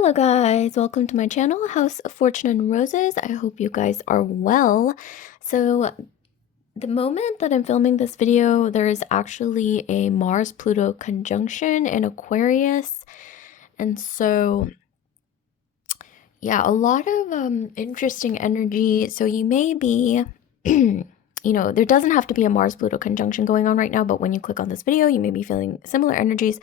Hello guys, welcome to my channel, House of Fortune and Roses. I hope you guys are well. So the moment that I'm filming this video, there is actually a Mars-Pluto conjunction in Aquarius. And so, yeah, a lot of interesting energy. So you may be, there doesn't have to be a Mars-Pluto conjunction going on right now, but when you click on this video, you may be feeling similar energies.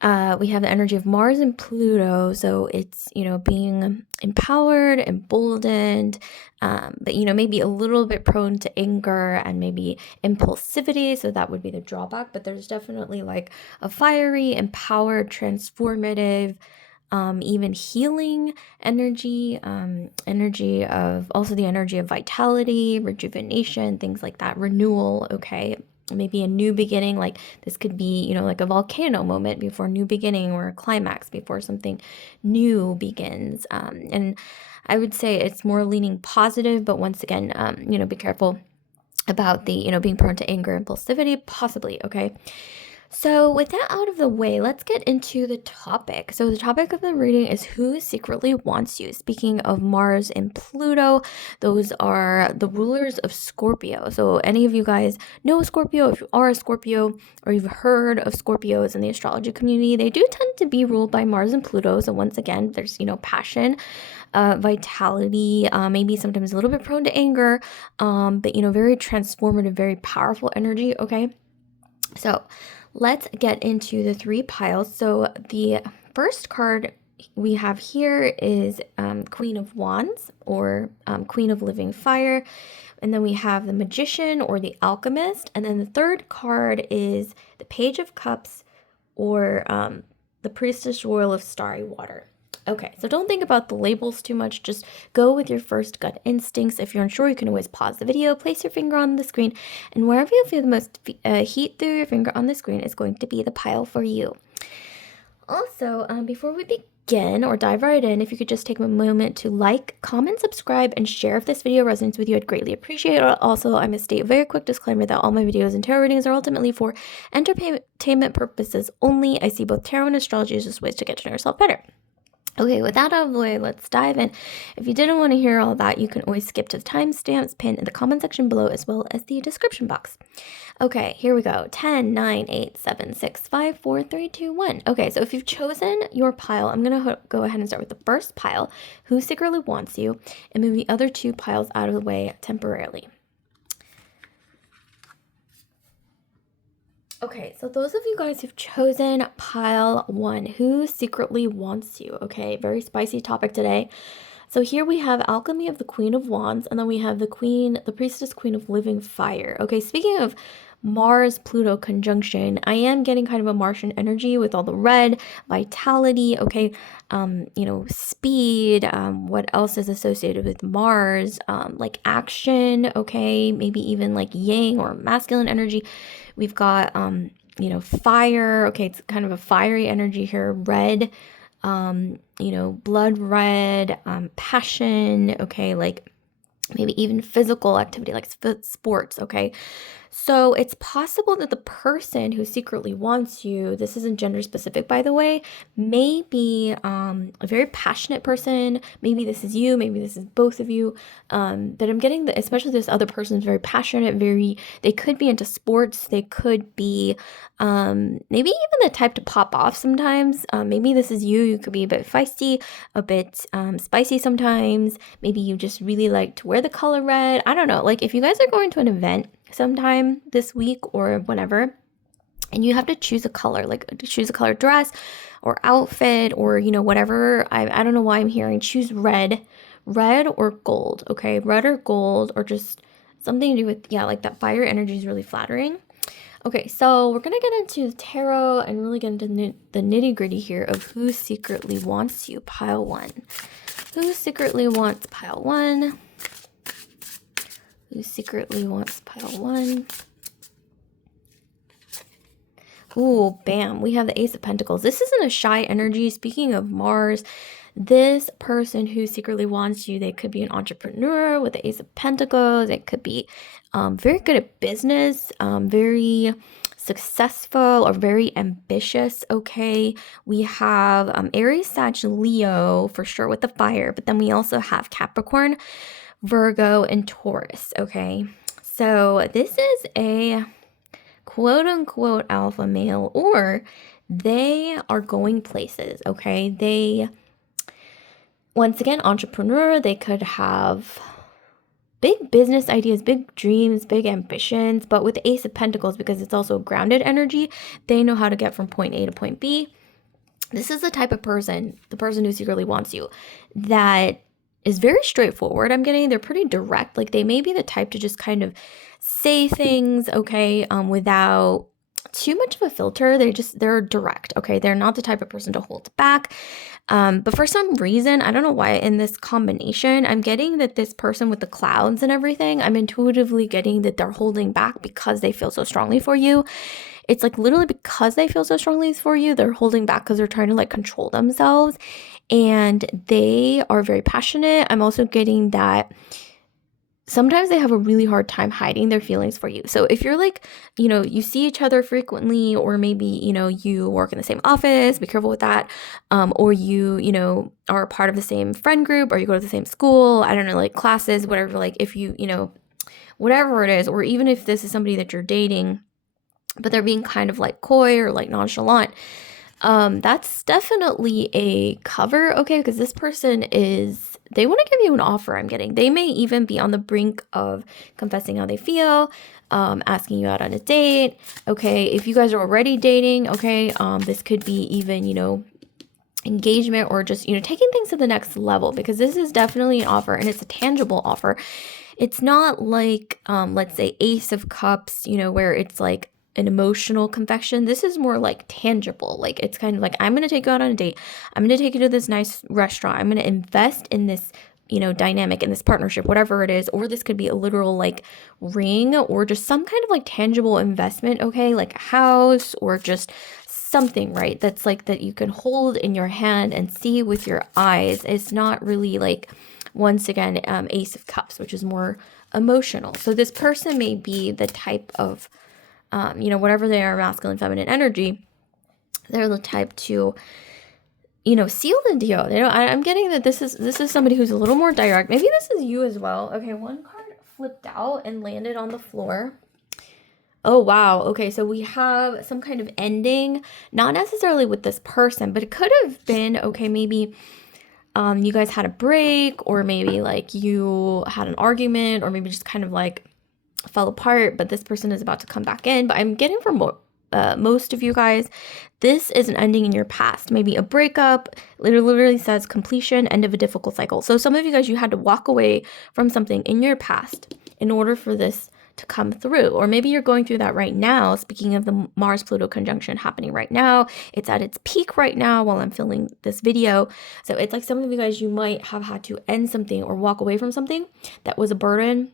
We have the energy of Mars and Pluto, so it's, being empowered, emboldened, but, maybe a little bit prone to anger and maybe impulsivity, so that would be the drawback, but there's definitely like a fiery, empowered, transformative, even healing energy, energy of, also the energy of vitality, rejuvenation, things like that, renewal, okay? Maybe a new beginning, like this could be, like a volcano moment before a new beginning, or a climax before something new begins. And I would say it's more leaning positive, but once again, be careful about the, being prone to anger, impulsivity, possibly, okay? So with that out of the way, let's get into the topic. So the topic of the reading is who secretly wants you. Speaking of Mars and Pluto, those are the rulers of Scorpio. So any of you guys know Scorpio, if you are a Scorpio or you've heard of Scorpios in the astrology community, they do tend to be ruled by Mars and Pluto. So once again, there's, passion, vitality, maybe sometimes a little bit prone to anger, but, very transformative, very powerful energy, okay? So let's get into the three piles. So the first card we have here is Queen of Wands, or Queen of Living Fire. And then we have the Magician, or the Alchemist. And then the third card is the Page of Cups, or the Priestess Royal of Starry Water. Okay, so don't think about the labels too much. Just go with your first gut instincts. If you're unsure, you can always pause the video, place your finger on the screen, and wherever you feel the most heat through your finger on the screen is going to be the pile for you. Also, before we begin or dive right in, if you could just take a moment to like, comment, subscribe, and share if this video resonates with you, I'd greatly appreciate it. Also, I must state a very quick disclaimer that all my videos and tarot readings are ultimately for entertainment purposes only. I see both tarot and astrology as just ways to get to know yourself better. Okay, with that out of the way, let's dive in. If you didn't want to hear all that, you can always skip to the timestamps pinned in the comment section below, as well as the description box. Okay, here we go. 10, 9, 8, 7, 6, 5, 4, 3, 2, 1. Okay, so if you've chosen your pile, I'm going to go ahead and start with the first pile, who secretly wants you, and move the other two piles out of the way temporarily. Okay, so those of you guys who've chosen pile 1, who secretly wants you? Okay, very spicy topic today. So here we have Alchemy of the Queen of Wands, and then we have the Priestess Queen of Living Fire. Okay, speaking of Mars-Pluto conjunction, I am getting kind of a Martian energy with all the red, vitality, okay, speed, what else is associated with Mars, like action, okay, maybe even like yang or masculine energy. We've got, fire, okay, it's kind of a fiery energy here, red, blood red, passion, okay, like maybe even physical activity, like sports, okay? So it's possible that the person who secretly wants you, this isn't gender specific, by the way, may be a very passionate person. Maybe this is you, maybe this is both of you. But I'm getting that, especially this other person is very passionate, they could be into sports. They could be maybe even the type to pop off sometimes. Maybe this is you. You could be a bit feisty, a bit spicy sometimes. Maybe you just really like to wear the color red. I don't know. Like if you guys are going to an event sometime this week or whenever, and you have to choose a color, like choose a color dress or outfit or, whatever. I don't know why I'm hearing choose red or gold. Okay. Red or gold, or just something to do with, like that fire energy is really flattering. Okay, so we're going to get into the tarot and really get into the nitty-gritty here of who secretly wants you, pile 1. Who secretly wants pile 1? Who secretly wants pile 1? Ooh, bam. We have the Ace of Pentacles. This isn't a shy energy. Speaking of Mars, this person who secretly wants you, they could be an entrepreneur with the Ace of Pentacles. It could be very good at business, very successful or very ambitious, okay? We have Aries, Sag, Leo for sure with the fire, but then we also have Capricorn, Virgo, and Taurus, okay? So this is a quote-unquote alpha male, or they are going places, okay? They, once again, entrepreneur, they could have big business ideas, big dreams, big ambitions, but with the Ace of Pentacles, because it's also grounded energy, they know how to get from point A to point B. This is the type of person, the person who secretly wants you, that is very straightforward. I'm getting, they're pretty direct. Like they may be the type to just kind of say things, okay, without too much of a filter. They're direct, okay? They're not the type of person to hold back. But for some reason, I don't know why, in this combination, I'm getting that this person with the clouds and everything, I'm intuitively getting that they're holding back because they feel so strongly for you. It's like literally because they feel so strongly for you, they're holding back because they're trying to like control themselves, and they are very passionate. I'm also getting that sometimes they have a really hard time hiding their feelings for you. So if you're like, you see each other frequently, or maybe, you work in the same office, be careful with that. Or you are a part of the same friend group, or you go to the same school, I don't know, like classes, whatever, like if you, whatever it is, or even if this is somebody that you're dating, but they're being kind of like coy or like nonchalant, that's definitely a cover, okay? Because this person they want to give you an offer, I'm getting. They may even be on the brink of confessing how they feel, asking you out on a date, okay? If you guys are already dating, okay, this could be even, engagement, or just, taking things to the next level, because this is definitely an offer, and it's a tangible offer. It's not like, let's say Ace of Cups, where it's like an emotional confession. This is more like tangible. Like it's kind of like, I'm going to take you out on a date. I'm going to take you to this nice restaurant. I'm going to invest in this, dynamic, in this partnership, whatever it is. Or this could be a literal like ring, or just some kind of like tangible investment, okay? Like a house, or just something, right? That's like that you can hold in your hand and see with your eyes. It's not really like, once again, Ace of Cups, which is more emotional. So this person may be the type of, whatever they are, masculine, feminine energy, they're the type to, seal the deal. I'm getting that this is somebody who's a little more direct. Maybe this is you as well. Okay, one card flipped out and landed on the floor. Oh, wow. Okay, so we have some kind of ending, not necessarily with this person, but it could have been, okay, maybe you guys had a break, or maybe like you had an argument, or maybe just kind of like fell apart, but this person is about to come back in. But I'm getting from most of you guys, this is an ending in your past, maybe a breakup. Literally says completion, end of a difficult cycle. So some of you guys, you had to walk away from something in your past in order for this to come through. Or maybe you're going through that right now. Speaking of the Mars-Pluto conjunction happening right now, it's at its peak right now while I'm filming this video. So it's like some of you guys, you might have had to end something or walk away from something that was a burden,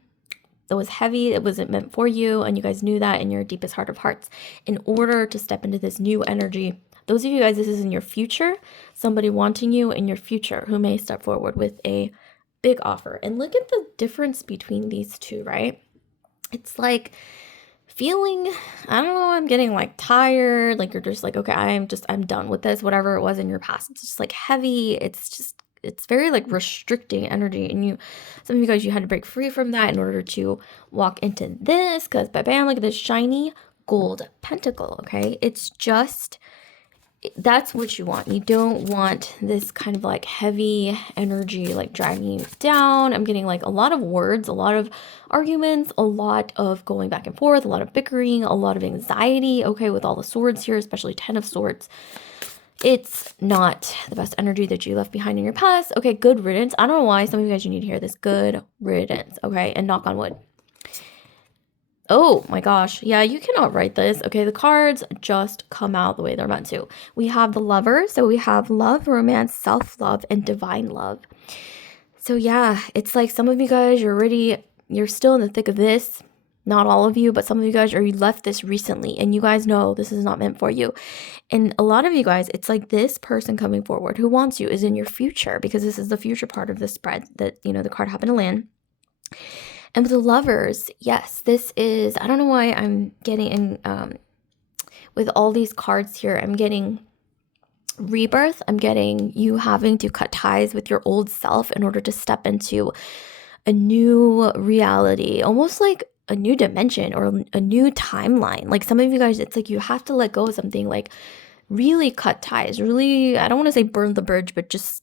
that was heavy, it wasn't meant for you, and you guys knew that in your deepest heart of hearts, in order to step into this new energy. Those of you guys, this is in your future, somebody wanting you in your future who may step forward with a big offer. And look at the difference between these two, right? It's like feeling, I don't know, I'm getting like tired, like you're just like, okay, I'm done with this, whatever it was in your past. It's just like heavy, it's very like restricting energy, and some of you guys, you had to break free from that in order to walk into this, because bam, look at this shiny gold pentacle, okay? It's just, that's what you want. You don't want this kind of like heavy energy like dragging you down. I'm getting like a lot of words, a lot of arguments, a lot of going back and forth, a lot of bickering, a lot of anxiety, okay, with all the swords here, especially 10 of Swords. It's not the best energy that you left behind in your past. Okay, good riddance. I don't know why some of you guys, you need to hear this. Good riddance, okay? And knock on wood. Oh my gosh. Yeah, you cannot write this. Okay, the cards just come out the way they're meant to. We have the Lovers. So we have love, romance, self-love, and divine love. So yeah, it's like some of you guys, you're still in the thick of this. Not all of you, but some of you guys, you left this recently, and you guys know this is not meant for you. And a lot of you guys, it's like this person coming forward who wants you is in your future, because this is the future part of the spread that, the card happened to land. And with the Lovers, yes, this is, I don't know why I'm getting in, with all these cards here, I'm getting rebirth. I'm getting you having to cut ties with your old self in order to step into a new reality, almost like a new dimension or a new timeline. Like some of you guys, it's like you have to let go of something, like really cut ties, really, I don't want to say burn the bridge, but just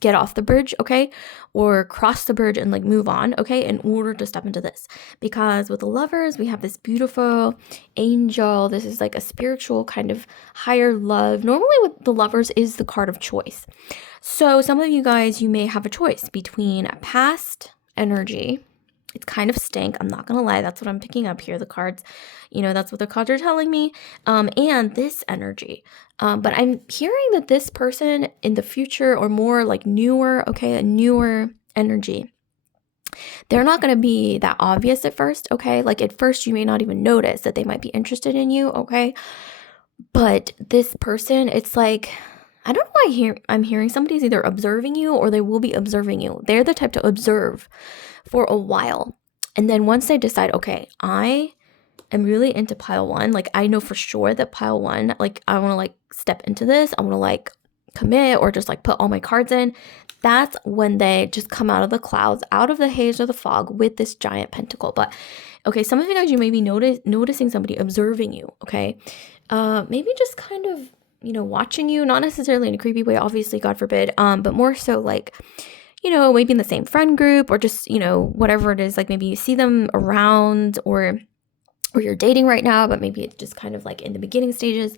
get off the bridge, okay? Or cross the bridge and like move on, okay? In order to step into this. Because with the Lovers, we have this beautiful angel. This is like a spiritual kind of higher love. Normally with the Lovers is the card of choice. So some of you guys, you may have a choice between past energy. It's kind of stank. I'm not going to lie. That's what I'm picking up here. The cards, that's what the cards are telling me. And this energy. But I'm hearing that this person in the future, or more like newer, okay, a newer energy, they're not going to be that obvious at first, okay? Like at first you may not even notice that they might be interested in you, okay? But this person, it's like, I don't know why I'm hearing somebody's either observing you or they will be observing you. They're the type to observe for a while. And then once they decide, okay, I am really into pile one, like I know for sure that pile one, like I want to like step into this, I want to like commit or just like put all my cards in, that's when they just come out of the clouds, out of the haze or the fog with this giant pentacle. But okay, some of you guys, you may be noticing somebody observing you, okay? Maybe just kind of, watching you, not necessarily in a creepy way, obviously, God forbid, but more so like, maybe in the same friend group or just, whatever it is, like maybe you see them around or you're dating right now, but maybe it's just kind of like in the beginning stages.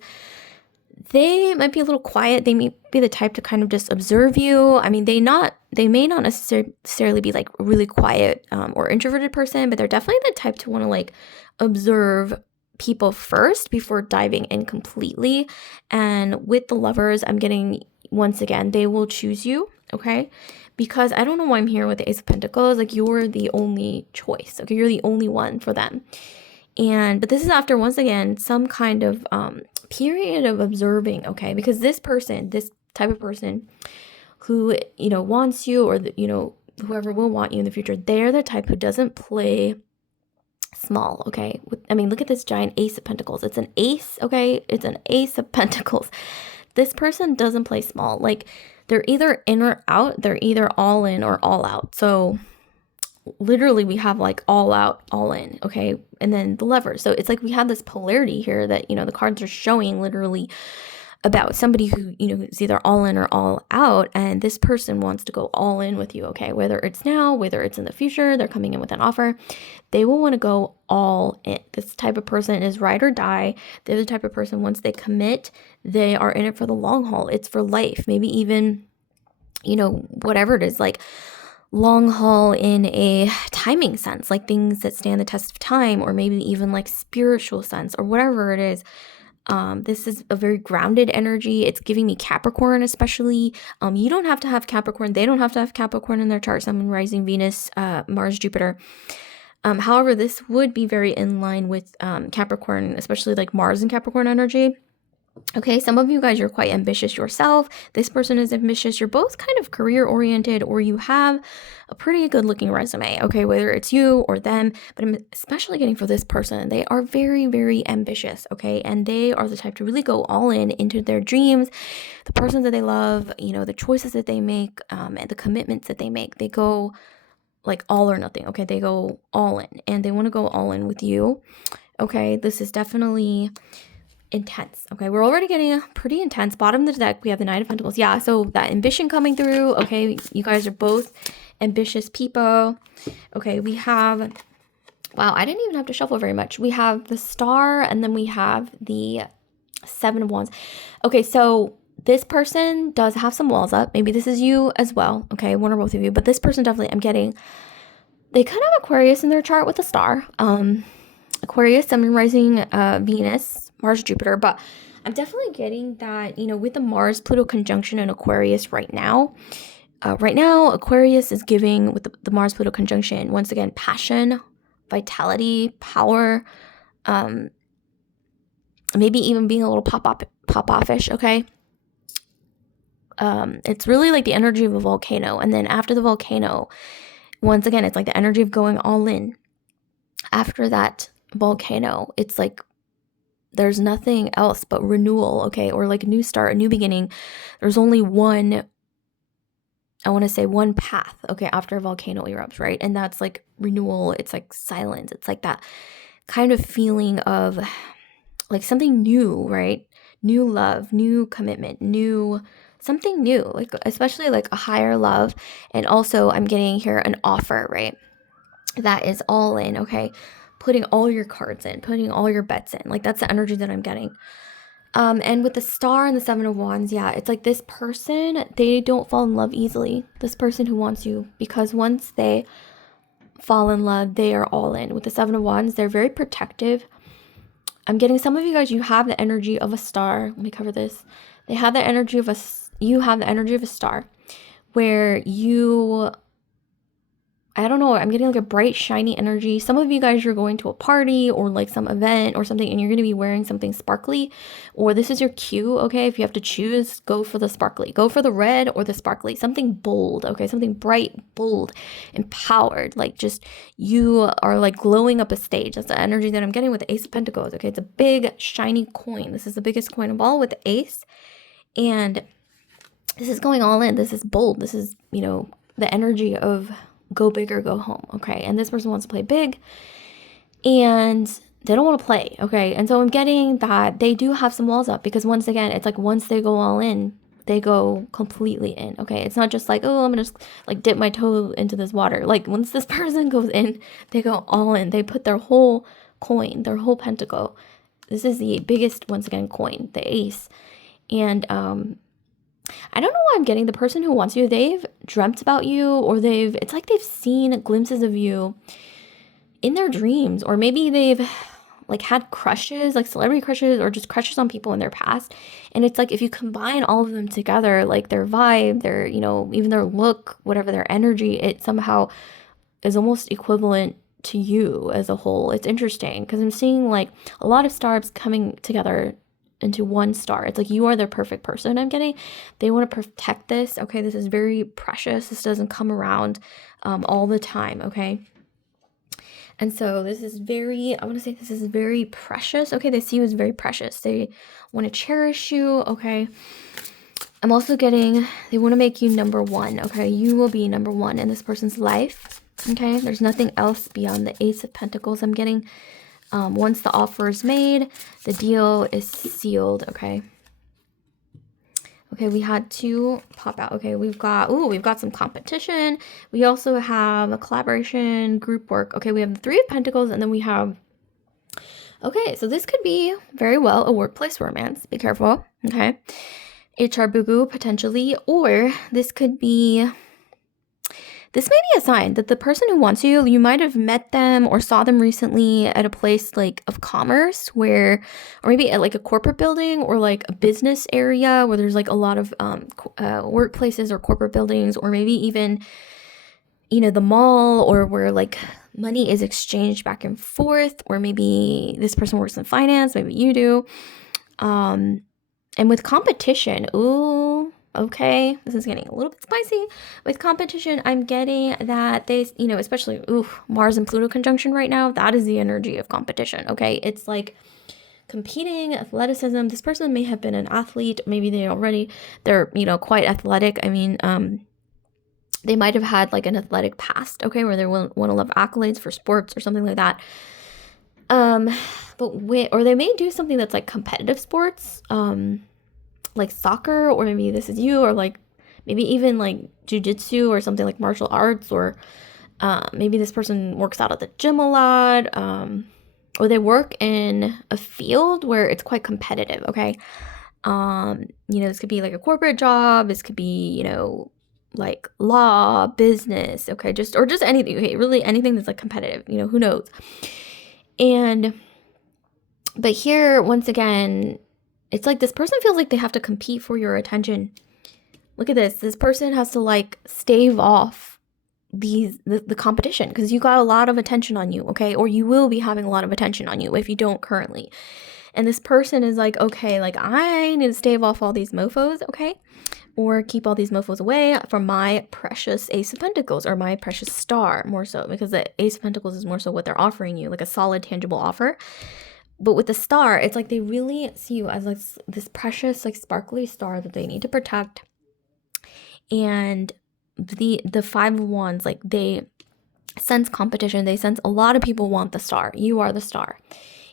They might be a little quiet. They may be the type to kind of just observe you. I mean, they may not necessarily be like really quiet or introverted person, but they're definitely the type to want to like observe people first before diving in completely. And with the Lovers, I'm getting, once again, they will choose you, okay? Because I don't know why I'm here with the Ace of Pentacles. Like you're the only choice, okay? You're the only one for them. But this is after, once again, some kind of period of observing, okay? Because this person, this type of person who, wants you, or, whoever will want you in the future, they're the type who doesn't play small, okay? Look at this giant Ace of Pentacles. It's an ace, okay? It's an Ace of Pentacles. This person doesn't play small. Like, they're either in or out. They're either all in or all out. So literally we have like all out, all in, okay? And then the Lovers. So it's like we have this polarity here that, the cards are showing literally about somebody who, is either all in or all out, and this person wants to go all in with you, okay? Whether it's now, whether it's in the future, they're coming in with an offer, they will want to go all in. This type of person is ride or die. They're the type of person, once they commit, they are in it for the long haul. It's for life. Maybe even, whatever it is, like long haul in a timing sense, like things that stand the test of time, or maybe even like spiritual sense, or whatever it is. This is a very grounded energy. It's giving me Capricorn, especially. You don't have to have Capricorn. They don't have to have Capricorn in their chart. Sun, rising, Venus, Mars, Jupiter. However, this would be very in line with Capricorn, especially like Mars and Capricorn energy. Okay, some of you guys, you're quite ambitious yourself. This person is ambitious. You're both kind of career oriented, or you have a pretty good looking resume, okay, whether it's you or them. But I'm especially getting for this person, they are very, very ambitious, okay, and they are the type to really go all in into their dreams, the person that they love, the choices that they make, and the commitments that they make. They go like all or nothing, okay? They go all in, and they want to go all in with you, okay? This is definitely intense, okay? We're already getting a pretty intense. Bottom of the deck, we have the Knight of Pentacles. Yeah, so that ambition coming through, okay? You guys are both ambitious people. Okay, we have, wow, I didn't even have to shuffle very much. We have the Star, and then we have the Seven of Wands. Okay, so this person does have some walls up. Maybe this is you as well, okay? One or both of you. But this person definitely, I'm getting, they kind of have Aquarius in their chart with the Star. Aquarius, Sun, rising, Venus, Mars, Jupiter. But I'm definitely getting that, with the Mars-Pluto conjunction in Aquarius right now, Aquarius is giving, with the Mars-Pluto conjunction, once again, passion, vitality, power, maybe even being a little pop-offish, okay? It's really like the energy of a volcano. And then after the volcano, once again, it's like the energy of going all in. After that volcano, it's like there's nothing else but renewal, okay, or like a new start, a new beginning. There's only one, I want to say one path, okay, after a volcano erupts, right? And that's like renewal. It's like silence. It's like that kind of feeling of like something new, right? New love, new commitment, new something new, like especially like a higher love. And also I'm getting here an offer, right? That is all in, okay? Putting all your cards in, putting all your bets in. Like that's the energy that I'm getting. And with the star and the 7 of Wands, yeah, it's like this person, they don't fall in love easily. This person who wants you, because once they fall in love, they are all in. With the 7 of Wands, they're very protective. I'm getting some of you guys, you have the energy of a star. Let me cover this. They have the energy of you have the energy of a star where you, I don't know, I'm getting like a bright, shiny energy. Some of you guys, you're going to a party or like some event or something, and you're going to be wearing something sparkly, or this is your cue, okay? If you have to choose, go for the sparkly. Go for the red or the sparkly. Something bold, okay? Something bright, bold, empowered. Like just you are like glowing up a stage. That's the energy that I'm getting with the Ace of Pentacles, okay? It's a big, shiny coin. This is the biggest coin of all with the Ace. And this is going all in. This is bold. This is, you know, the energy of go big or go home, okay? And this person wants to play big and they don't want to play, okay? And so I'm getting that they do have some walls up because once again, it's like once they go all in, they go completely in, okay? It's not just like, oh, I'm gonna just like dip my toe into this water. Like once this person goes in, they go all in. They put their whole coin, their whole pentacle. This is the biggest, once again, coin, the Ace. And I don't know why I'm getting the person who wants you. They've dreamt about you, or it's like they've seen glimpses of you in their dreams, or maybe they've like had crushes, like celebrity crushes, or just crushes on people in their past. And it's like if you combine all of them together, like their vibe, their, you know, even their look, whatever their energy, it somehow is almost equivalent to you as a whole. It's interesting because I'm seeing like a lot of stars coming together into one star. It's like you are their perfect person. I'm getting they want to protect this, okay? This is very precious. This doesn't come around all the time, okay? And so this is very, I want to say this is very precious, okay? They see you as very precious. They want to cherish you, okay? I'm also getting they want to make you number one, okay? You will be number one in this person's life, okay? There's nothing else beyond the Ace of Pentacles. I'm getting once the offer is made, the deal is sealed, okay? Okay, we had two pop out. Okay, we've got some competition. We also have a collaboration, group work. Okay, we have the 3 of Pentacles, and then we have, okay, so this could be very well a workplace romance. Be careful, okay? HR boo-boo, potentially, or this could be, this may be a sign that the person who wants you, you might have met them or saw them recently at a place like of commerce where, or maybe at like a corporate building or like a business area where there's like a lot of workplaces or corporate buildings, or maybe even, you know, the mall, or where like money is exchanged back and forth, or maybe this person works in finance, maybe you do. And with competition, ooh, okay, this is getting a little bit spicy. With competition, I'm getting that they, you know, especially, Mars and Pluto conjunction right now, that is the energy of competition, okay? It's like competing, athleticism. This person may have been an athlete. Maybe they're, you know, quite athletic. I mean, they might have had like an athletic past, okay, where they want to love accolades for sports or something like that. Or they may do something that's like competitive sports, like soccer, or maybe this is you, or like maybe even like jujitsu or something like martial arts, or maybe this person works out at the gym a lot, or they work in a field where it's quite competitive, okay? You know, this could be like a corporate job, this could be, you know, like law, business, okay, just anything, okay, really anything that's like competitive, you know, who knows? But here, once again, it's like this person feels like they have to compete for your attention. Look at this. This person has to like stave off the competition because you got a lot of attention on you, okay? Or you will be having a lot of attention on you if you don't currently. And this person is like, okay, like I need to stave off all these mofos, okay? Or keep all these mofos away from my precious Ace of Pentacles, or my precious star, more so, because the Ace of Pentacles is more so what they're offering you, like a solid, tangible offer. But with the star, it's like they really see you as like this precious, like sparkly star that they need to protect. And the Five of Wands, like they sense competition. They sense a lot of people want the star. You are the star.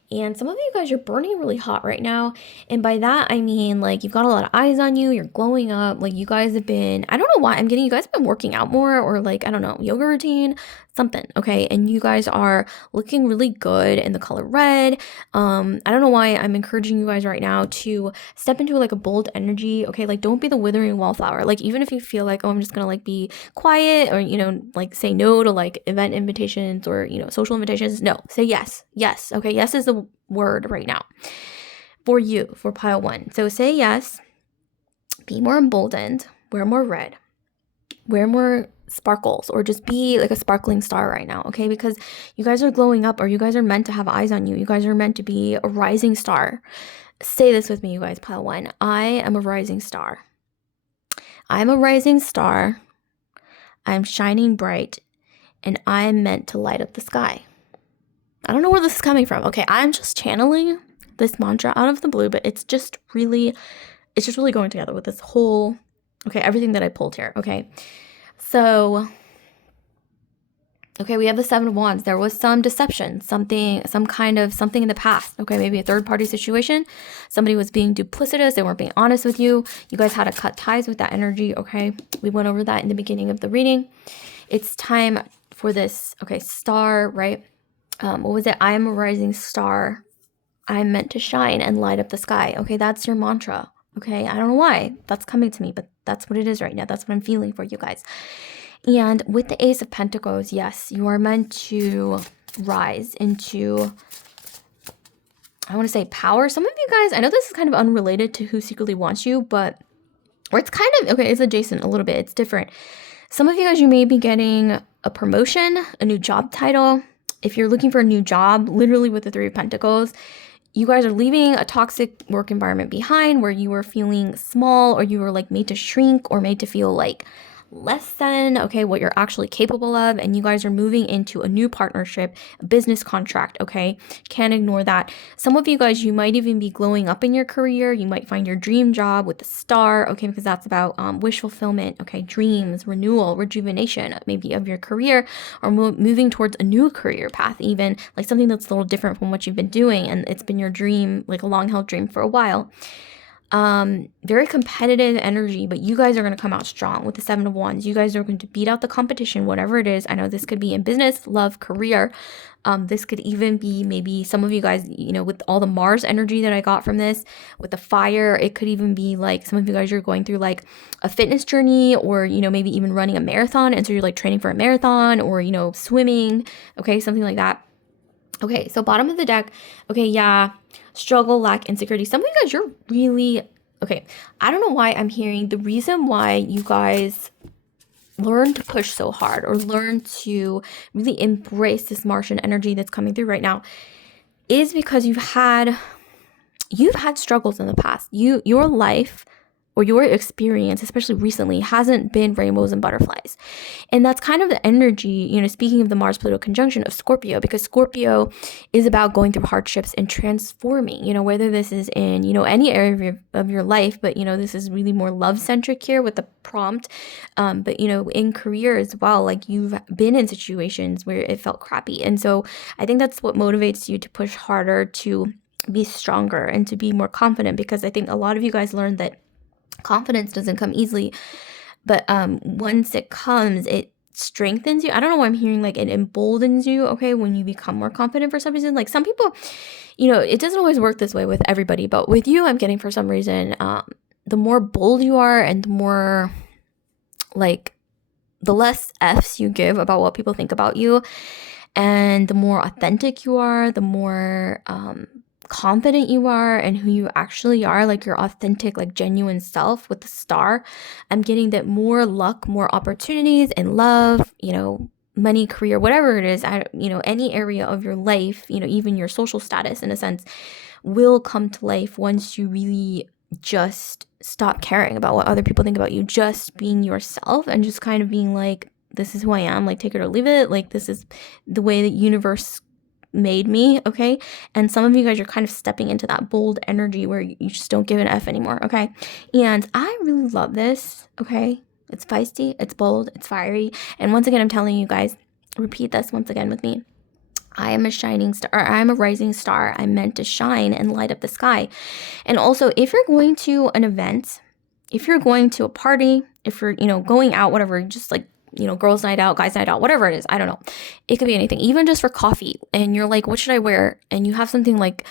And some of you guys, you're burning really hot right now. And by that, I mean, like, you've got a lot of eyes on you. You're glowing up. Like, you guys have been, I don't know why I'm getting, you guys have been working out more, or like, I don't know, yoga routine, something. Okay. And you guys are looking really good in the color red. I don't know why I'm encouraging you guys right now to step into like a bold energy. Okay. Like, don't be the withering wallflower. Like, even if you feel like, oh, I'm just going to like be quiet, or, you know, like say no to like event invitations or, you know, social invitations. No, say yes. Yes. Okay. Yes is the word right now for you, for pile one. So say yes, be more emboldened, wear more red, wear more sparkles, or just be like a sparkling star right now, okay? Because you guys are glowing up, or you guys are meant to have eyes on you. You guys are meant to be a rising star. Say this with me, you guys, pile one. I am a rising star. I'm a rising star. I'm shining bright, and I'm meant to light up the sky. I don't know where this is coming from. Okay, I'm just channeling this mantra out of the blue, but it's just really going together with this whole, okay, everything that I pulled here, okay? So, okay, we have the Seven of Wands. There was some deception, some kind of something in the past, okay? Maybe a third-party situation. Somebody was being duplicitous. They weren't being honest with you. You guys had to cut ties with that energy, okay? We went over that in the beginning of the reading. It's time for this, okay, star, right? What was it? I am a rising star. I'm meant to shine and light up the sky. Okay, that's your mantra. Okay, I don't know why that's coming to me, but that's what it is right now. That's what I'm feeling for you guys. And with the Ace of Pentacles, yes, you are meant to rise into, I want to say, power. Some of you guys, I know this is kind of unrelated to who secretly wants you, but, or it's kind of, okay, it's adjacent a little bit. It's different. Some of you guys, you may be getting a promotion, a new job title. If you're looking for a new job, literally with the Three of Pentacles, you guys are leaving a toxic work environment behind where you were feeling small, or you were like made to shrink, or made to feel like less than, okay, what you're actually capable of. And you guys are moving into a new partnership, a business contract, okay? Can't ignore that. Some of you guys, you might even be glowing up in your career. You might find your dream job with the star, okay? Because that's about wish fulfillment, okay? Dreams, renewal, rejuvenation, maybe of your career, or moving towards a new career path, even like something that's a little different from what you've been doing. And it's been your dream, like a long held dream for a while. Very competitive energy, but you guys are going to come out strong with the Seven of Wands. You guys are going to beat out the competition, whatever it is. I know this could be in business, love, career. This could even be maybe some of you guys, you know, with all the Mars energy that I got from this, with the fire, it could even be like some of you guys are going through like a fitness journey, or, you know, maybe even running a marathon. And so you're like training for a marathon, or, you know, swimming, okay, something like that. Okay, so bottom of the deck, okay, yeah, struggle, lack, insecurity. Some of you guys, you're really, okay, I don't know why I'm hearing the reason why you guys learn to push so hard, or learn to really embrace this Martian energy that's coming through right now, is because you've had struggles in the past. Your life, or your experience, especially recently, hasn't been rainbows and butterflies. And that's kind of the energy, you know, speaking of the Mars-Pluto conjunction, of Scorpio, because Scorpio is about going through hardships and transforming, you know, whether this is in, you know, any area of your life, but, you know, this is really more love-centric here with the prompt, but, you know, in career as well, like you've been in situations where it felt crappy. And so I think that's what motivates you to push harder, to be stronger, and to be more confident, because I think a lot of you guys learned that confidence doesn't come easily, but once it comes, it strengthens you. I don't know why I'm hearing like it emboldens you, okay, when you become more confident for some reason. Like some people, you know, it doesn't always work this way with everybody, but with you, I'm getting for some reason, the more bold you are, and the more like the less F's you give about what people think about you, and the more authentic you are, the more confident you are and who you actually are, like your authentic, like genuine self with the star. I'm getting that more luck, more opportunities in love, you know, money, career, whatever it is, you know, any area of your life, you know, even your social status in a sense, will come to life once you really just stop caring about what other people think about you, just being yourself, and just kind of being like, this is who I am, like take it or leave it, like this is the way the universe made me, okay? And some of you guys are kind of stepping into that bold energy where you just don't give an F anymore, okay? And I really love this, okay? It's feisty, it's bold, it's fiery. And once again, I'm telling you guys, repeat this once again with me. I am a shining star, or I am a rising star. I'm meant to shine and light up the sky. And also, if you're going to an event, if you're going to a party, if you're, going out, whatever, just like, girls' night out, guys' night out, whatever it is, I don't know. It could be anything, even just for coffee. And you're like, what should I wear? And you have something like,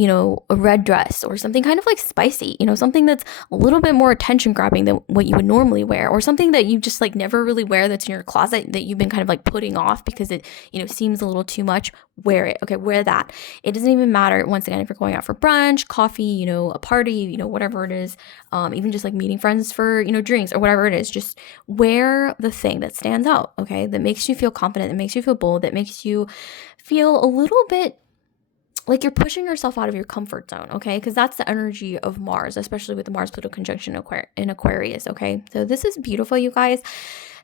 a red dress or something kind of like spicy, something that's a little bit more attention grabbing than what you would normally wear, or something that you just like never really wear that's in your closet that you've been kind of like putting off because it, seems a little too much. Wear it. Okay. Wear that. It doesn't even matter. Once again, if you're going out for brunch, coffee, a party, whatever it is, even just like meeting friends for, drinks or whatever it is, just wear the thing that stands out. Okay. That makes you feel confident, that makes you feel bold, that makes you feel a little bit like you're pushing yourself out of your comfort zone, okay? Because that's the energy of Mars, especially with the Mars-Pluto conjunction in Aquarius, okay? So this is beautiful, you guys.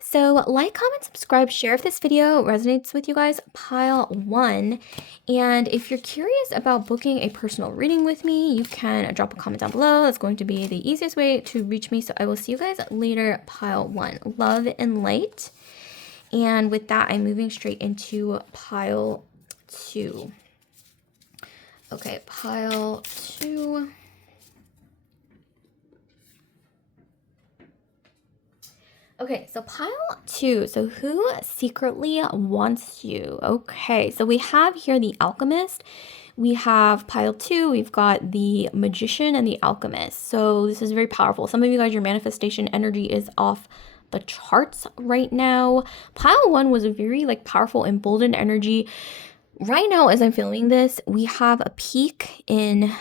So like, comment, subscribe, share if this video resonates with you guys, pile 1. And if you're curious about booking a personal reading with me, you can drop a comment down below. That's going to be the easiest way to reach me. So I will see you guys later, pile 1. Love and light. And with that, I'm moving straight into pile 2. Okay, pile 2. Okay, so pile 2. So who secretly wants you? Okay, so we have here the alchemist. We have pile 2. We've got the magician and the alchemist. So this is very powerful. Some of you guys, your manifestation energy is off the charts right now. Pile 1 was a very like powerful, emboldened energy. Right now, as I'm filming this, we have a peak in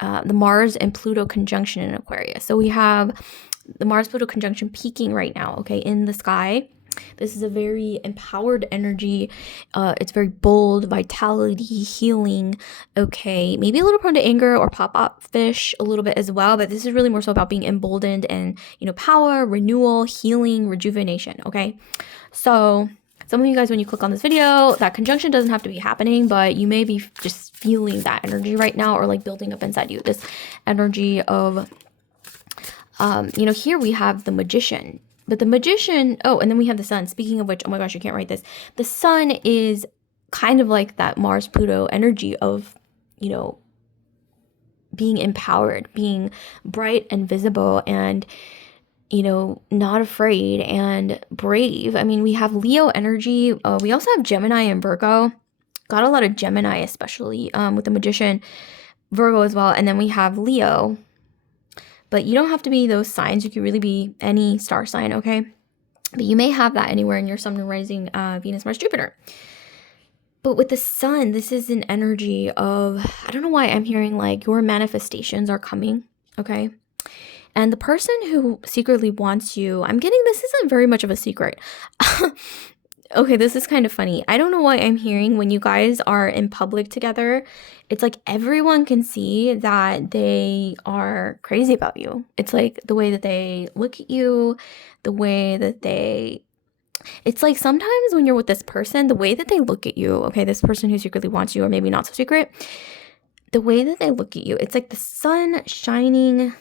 the Mars and Pluto conjunction in Aquarius. So we have the Mars-Pluto conjunction peaking right now, okay, in the sky. This is a very empowered energy. It's very bold, vitality, healing, okay. Maybe a little prone to anger or pop-up fish a little bit as well, but this is really more so about being emboldened and, power, renewal, healing, rejuvenation, okay. So some of you guys, when you click on this video, that conjunction doesn't have to be happening, but you may be just feeling that energy right now, or like building up inside you, this energy of, here we have the magician, but the magician, oh, and then we have the sun. Speaking of which, oh my gosh, you can't write this. The sun is kind of like that Mars-Pluto energy of, being empowered, being bright and visible and, not afraid and brave. I mean, we have Leo energy. We also have Gemini and Virgo. Got a lot of Gemini, especially with the magician, Virgo as well. And then we have Leo. But you don't have to be those signs. You can really be any star sign, okay? But you may have that anywhere in your sun and rising Venus, Mars, Jupiter. But with the sun, this is an energy of, I don't know why I'm hearing like your manifestations are coming, okay? And the person who secretly wants you, I'm getting this isn't very much of a secret. Okay, this is kind of funny. I don't know why I'm hearing when you guys are in public together, it's like everyone can see that they are crazy about you. It's like the way that they look at you, the way that it's like sometimes when you're with this person, the way that they look at you, okay, this person who secretly wants you, or maybe not so secret, the way that they look at you, it's like the sun shining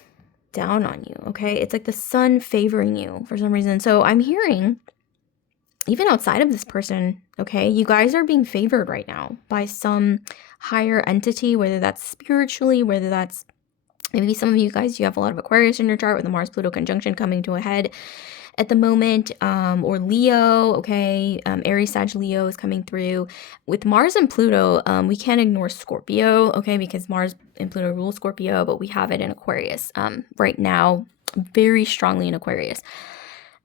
down on you, okay? It's like the sun favoring you for some reason. So I'm hearing, even outside of this person, okay, you guys are being favored right now by some higher entity, whether that's spiritually, whether that's maybe some of you guys, you have a lot of Aquarius in your chart with the Mars-Pluto conjunction coming to a head at the moment, or Leo, okay, Aries, Sag, Leo is coming through. With Mars and Pluto, we can't ignore Scorpio, okay, because Mars and Pluto rule Scorpio, but we have it in Aquarius right now, very strongly in Aquarius.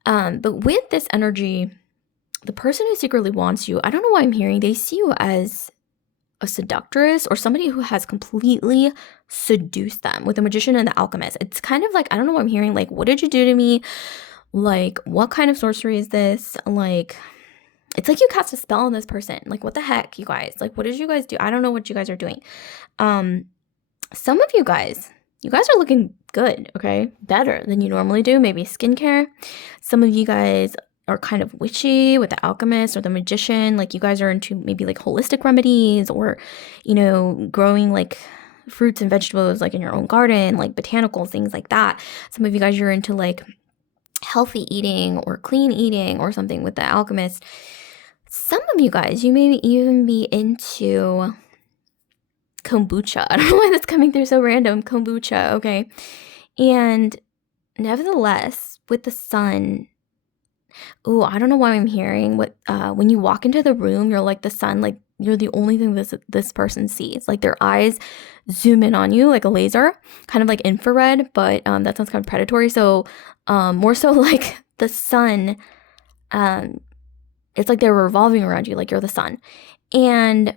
But with this energy, the person who secretly wants you, I don't know why I'm hearing, they see you as a seductress or somebody who has completely seduced them with the magician and the alchemist. It's kind of like, I don't know what I'm hearing, like, what did you do to me? Like, what kind of sorcery is this? Like, it's like you cast a spell on this person. Like, what the heck, you guys? Like, what did you guys do? I don't know what you guys are doing. Some of you guys are looking good, okay? Better than you normally do. Maybe skincare. Some of you guys are kind of witchy with the alchemist or the magician. Like you guys are into maybe like holistic remedies or, you know, growing like fruits and vegetables like in your own garden, like botanicals, things like that. Some of you guys are into like healthy eating or clean eating or something with the alchemist. Some of you guys, you may even be into kombucha. I don't know why that's coming through so random. Kombucha, okay? And nevertheless, with the sun, ooh, I don't know why I'm hearing what when you walk into the room, you're like the sun, like you're the only thing this person sees. Like their eyes zoom in on you like a laser, kind of like infrared, but that sounds kind of predatory. So more so like the sun, it's like they're revolving around you, like you're the sun. And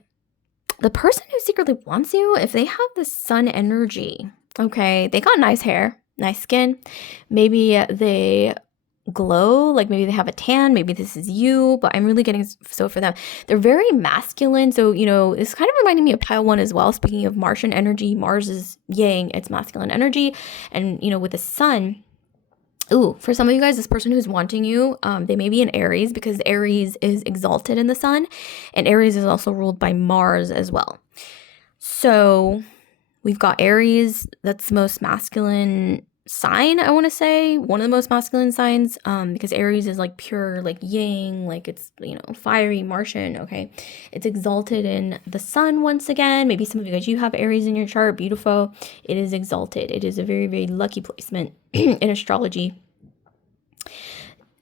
the person who secretly wants you, if they have the sun energy, okay, they got nice hair, nice skin, maybe they glow, like maybe they have a tan, maybe this is you, but I'm really getting so for them. They're very masculine, so, you know, it's kind of reminding me of pile 1 as well. Speaking of Martian energy, Mars is yang, it's masculine energy, and, you know, with the sun, ooh, for some of you guys, this person who's wanting you, they may be in Aries because Aries is exalted in the sun, and Aries is also ruled by Mars as well. So we've got Aries, that's the most masculine sign, I want to say, one of the most masculine signs, because Aries is like pure, like yang, like it's, you know, fiery Martian, okay? It's exalted in the sun once again. Maybe some of you guys, you have Aries in your chart, beautiful. It is exalted. It is a very, very lucky placement in astrology.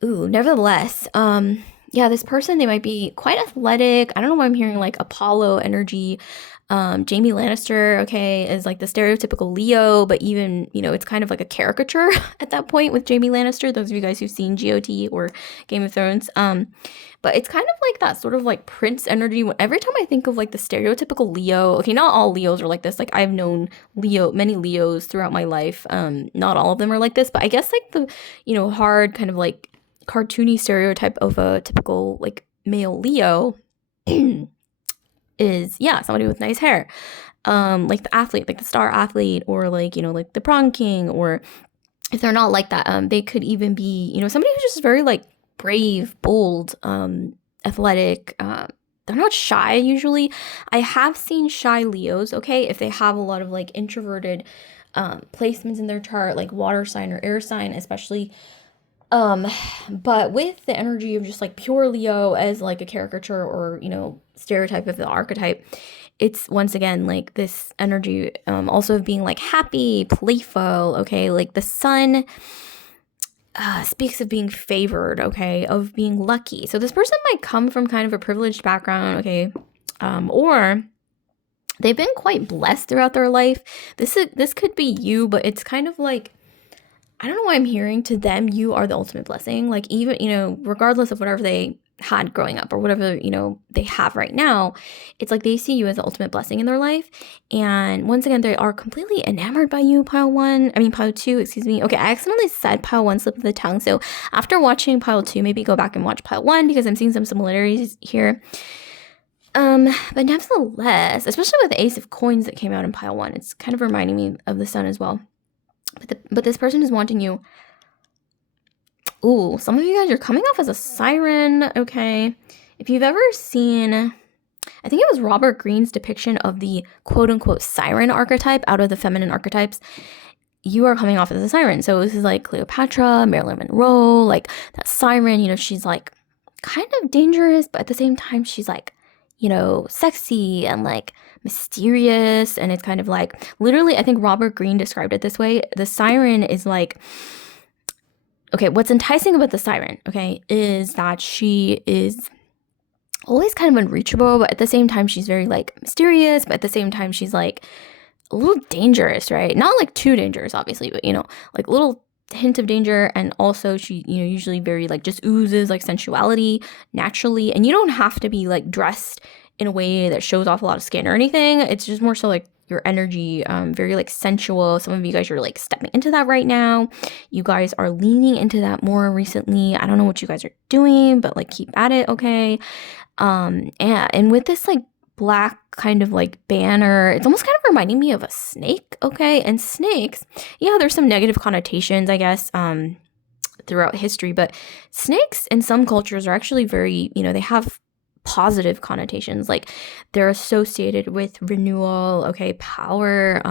Ooh, nevertheless, yeah, this person, they might be quite athletic. I don't know why I'm hearing like Apollo energy. Jamie Lannister, okay, is like the stereotypical Leo, but even, you know, it's kind of like a caricature at that point with Jamie Lannister, those of you guys who've seen GOT or Game of Thrones. But it's kind of like that sort of like prince energy. Every time I think of like the stereotypical Leo, okay, not all Leos are like this. Like I've known many Leos throughout my life. Not all of them are like this, but I guess like the, you know, hard kind of like cartoony stereotype of a typical like male Leo is, yeah, somebody with nice hair, like the athlete, like the star athlete, or like, you know, like the prom king, or if they're not like that, they could even be, you know, somebody who's just very like brave, bold, athletic. They're not shy usually. I have seen shy Leos, okay, if they have a lot of like introverted placements in their chart, like water sign or air sign, especially. But with the energy of just like pure Leo as like a caricature or, you know, stereotype of the archetype, it's once again like this energy also of being like happy, playful, okay, like the sun speaks of being favored, okay, of being lucky. So this person might come from kind of a privileged background, okay, or they've been quite blessed throughout their life. This could be you, but it's kind of like, I don't know why I'm hearing to them, you are the ultimate blessing. Like even, you know, regardless of whatever they had growing up or whatever, you know, they have right now, it's like they see you as the ultimate blessing in their life. And once again, they are completely enamored by you, pile 2, excuse me. Okay, I accidentally said pile 1, slip of the tongue. So after watching pile 2, maybe go back and watch pile 1 because I'm seeing some similarities here. But nevertheless, especially with the Ace of Coins that came out in pile 1, it's kind of reminding me of the sun as well. But this person is wanting you. Ooh, some of you guys are coming off as a siren, okay? If you've ever seen, I think it was Robert Greene's depiction of the quote-unquote siren archetype out of the feminine archetypes, you are coming off as a siren. So this is like Cleopatra, Marilyn Monroe, like that siren, you know, she's like kind of dangerous, but at the same time, she's like, you know, sexy and like mysterious. And it's kind of like, literally, I think Robert Greene described it this way. The siren is like, okay, what's enticing about the siren, okay, is that she is always kind of unreachable, but at the same time, she's very like mysterious, but at the same time, she's like a little dangerous, right? Not like too dangerous, obviously, but, you know, like a little hint of danger. And also she, you know, usually very like just oozes like sensuality naturally, and you don't have to be like dressed in a way that shows off a lot of skin or anything. It's just more so like your energy, very like sensual. Some of you guys are like stepping into that right now. You guys are leaning into that more recently. I don't know what you guys are doing, but like keep at it, okay? And with this like black kind of like banner, it's almost kind of reminding me of a snake, okay? And snakes, yeah, there's some negative connotations, I guess, throughout history, but snakes in some cultures are actually very, they have positive connotations. Like they're associated with renewal, okay, power,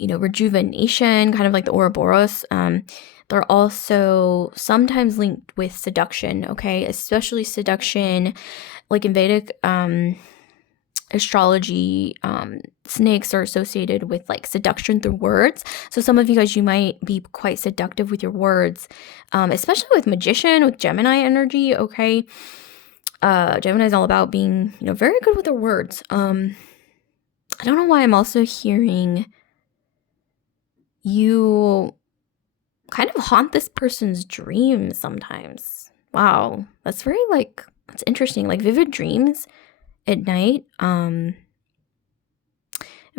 rejuvenation, kind of like the Ouroboros. They're also sometimes linked with seduction, okay, especially seduction, like in Vedic astrology, snakes are associated with like seduction through words. So some of you guys, you might be quite seductive with your words, especially with magician, with Gemini energy, okay. Gemini is all about being, very good with their words. I don't know why I'm also hearing you kind of haunt this person's dreams sometimes. Wow, that's very that's interesting. Like vivid dreams at night. I'm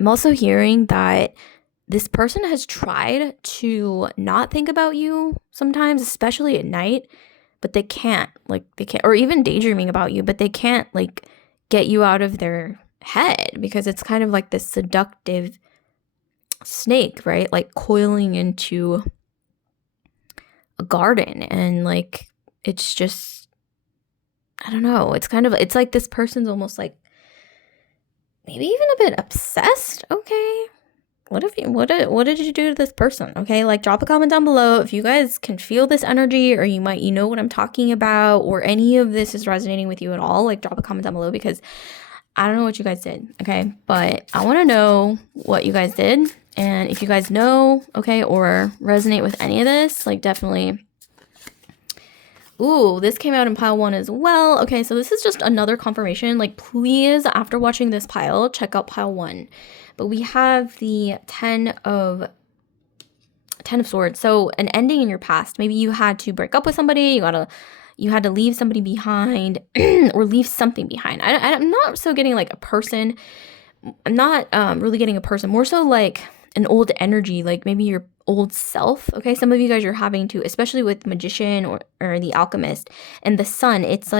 also hearing that this person has tried to not think about you sometimes, especially at night, but they can't, or even daydreaming about you, but they can't get you out of their head because it's kind of like this seductive snake, right? Like coiling into a garden, and it's just, I don't know, it's like this person's almost like maybe even a bit obsessed, okay? What did you do to this person? Okay, drop a comment down below if you guys can feel this energy, or you know what I'm talking about, or any of this is resonating with you at all. Drop a comment down below, because I don't know what you guys did, okay? But I want to know what you guys did, and if you guys know, okay, or resonate with any of this, definitely. Ooh, this came out in pile 1 as well. Okay, so this is just another confirmation. Please, after watching this pile, check out pile 1. But we have the 10 of Swords. So an ending in your past. Maybe you had to break up with somebody. You had to leave somebody behind, or leave something behind. I'm not so getting a person. I'm not really getting a person. More so an old energy, maybe your old self. Okay, some of you guys, you're having to, especially with Magician or the Alchemist and the Sun, it's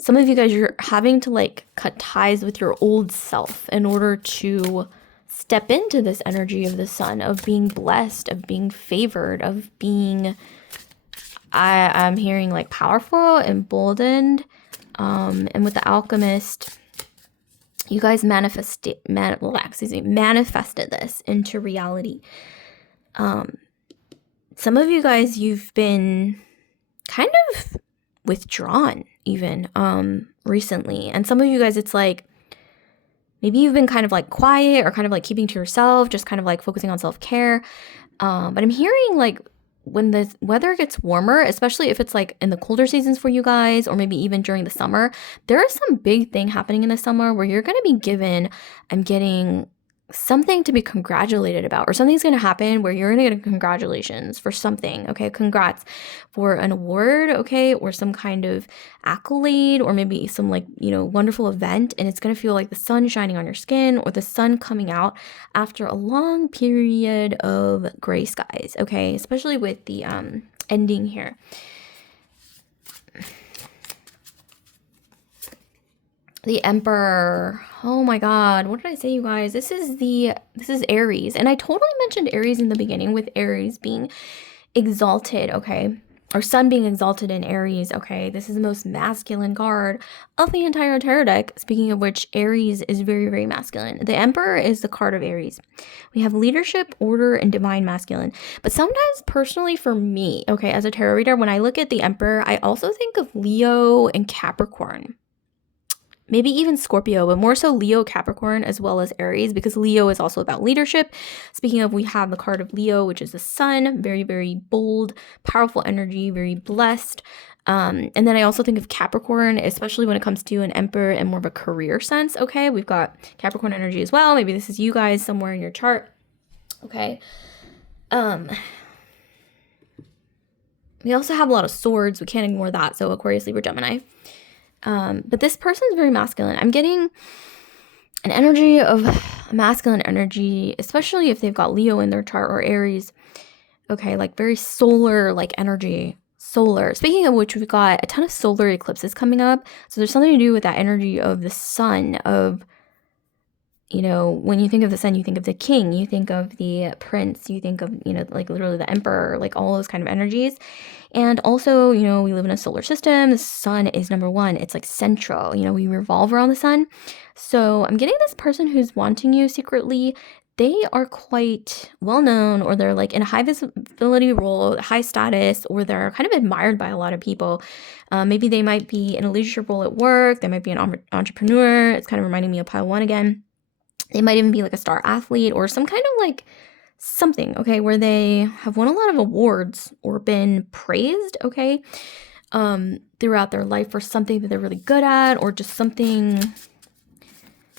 some of you guys, you're having to cut ties with your old self in order to step into this energy of the Sun, of being blessed, of being favored, of being, I'm hearing powerful, emboldened, and with the Alchemist, you guys manifested this into reality. Some of you guys, you've been kind of withdrawn even recently, and some of you guys, it's maybe you've been kind of quiet, or kind of keeping to yourself, just kind of focusing on self-care. But I'm hearing when the weather gets warmer, especially if it's in the colder seasons for you guys, or maybe even during the summer, there is some big thing happening in the summer where you're going to be given, I'm getting something to be congratulated about, or something's going to happen where you're going to get a congratulations for something, okay? Congrats for an award, okay? Or some kind of accolade, or maybe some wonderful event, and it's going to feel like the sun shining on your skin, or the sun coming out after a long period of gray skies, okay? Especially with the ending here. The Emperor. Oh my god, what did I say, you guys? This is Aries, and I totally mentioned Aries in the beginning, with Aries being exalted, okay? Or Sun being exalted in Aries, okay? This is the most masculine card of the entire tarot deck. Speaking of which, Aries is very, very masculine. The Emperor is the card of Aries. We have leadership, order, and divine masculine. But sometimes, personally for me, okay, as a tarot reader, when I look at the Emperor, I also think of Leo and Capricorn. Maybe even Scorpio, but more so Leo, Capricorn, as well as Aries, because Leo is also about leadership. Speaking of, we have the card of Leo, which is the Sun, very, very bold, powerful energy, very blessed. And then I also think of Capricorn, especially when it comes to an Emperor and more of a career sense, okay? We've got Capricorn energy as well. Maybe this is you guys somewhere in your chart, okay? We also have a lot of swords. We can't ignore that. So Aquarius, Libra, Gemini. But this person is very masculine. I'm getting an energy of a masculine energy, especially if they've got Leo in their chart, or Aries. Okay, very solar energy. Solar. Speaking of which, we've got a ton of solar eclipses coming up. So there's something to do with that energy of the sun, of You know, when you think of the sun, you think of the king, you think of the prince, you think of, you know, like literally the emperor, like all those kind of energies. And also, you know, we live in a solar system. The sun is number one. It's like central. You know, we revolve around the sun. So I'm getting this person who's wanting you secretly. They are quite well known, or they're like in a high visibility role, high status, or they're kind of admired by a lot of people. Maybe they might be in a leadership role at work. They might be an entrepreneur. It's kind of reminding me of pile one again. They might even be like a star athlete or some kind of like something, okay, where they have won a lot of awards or been praised, okay, throughout their life for something that they're really good at, or just something,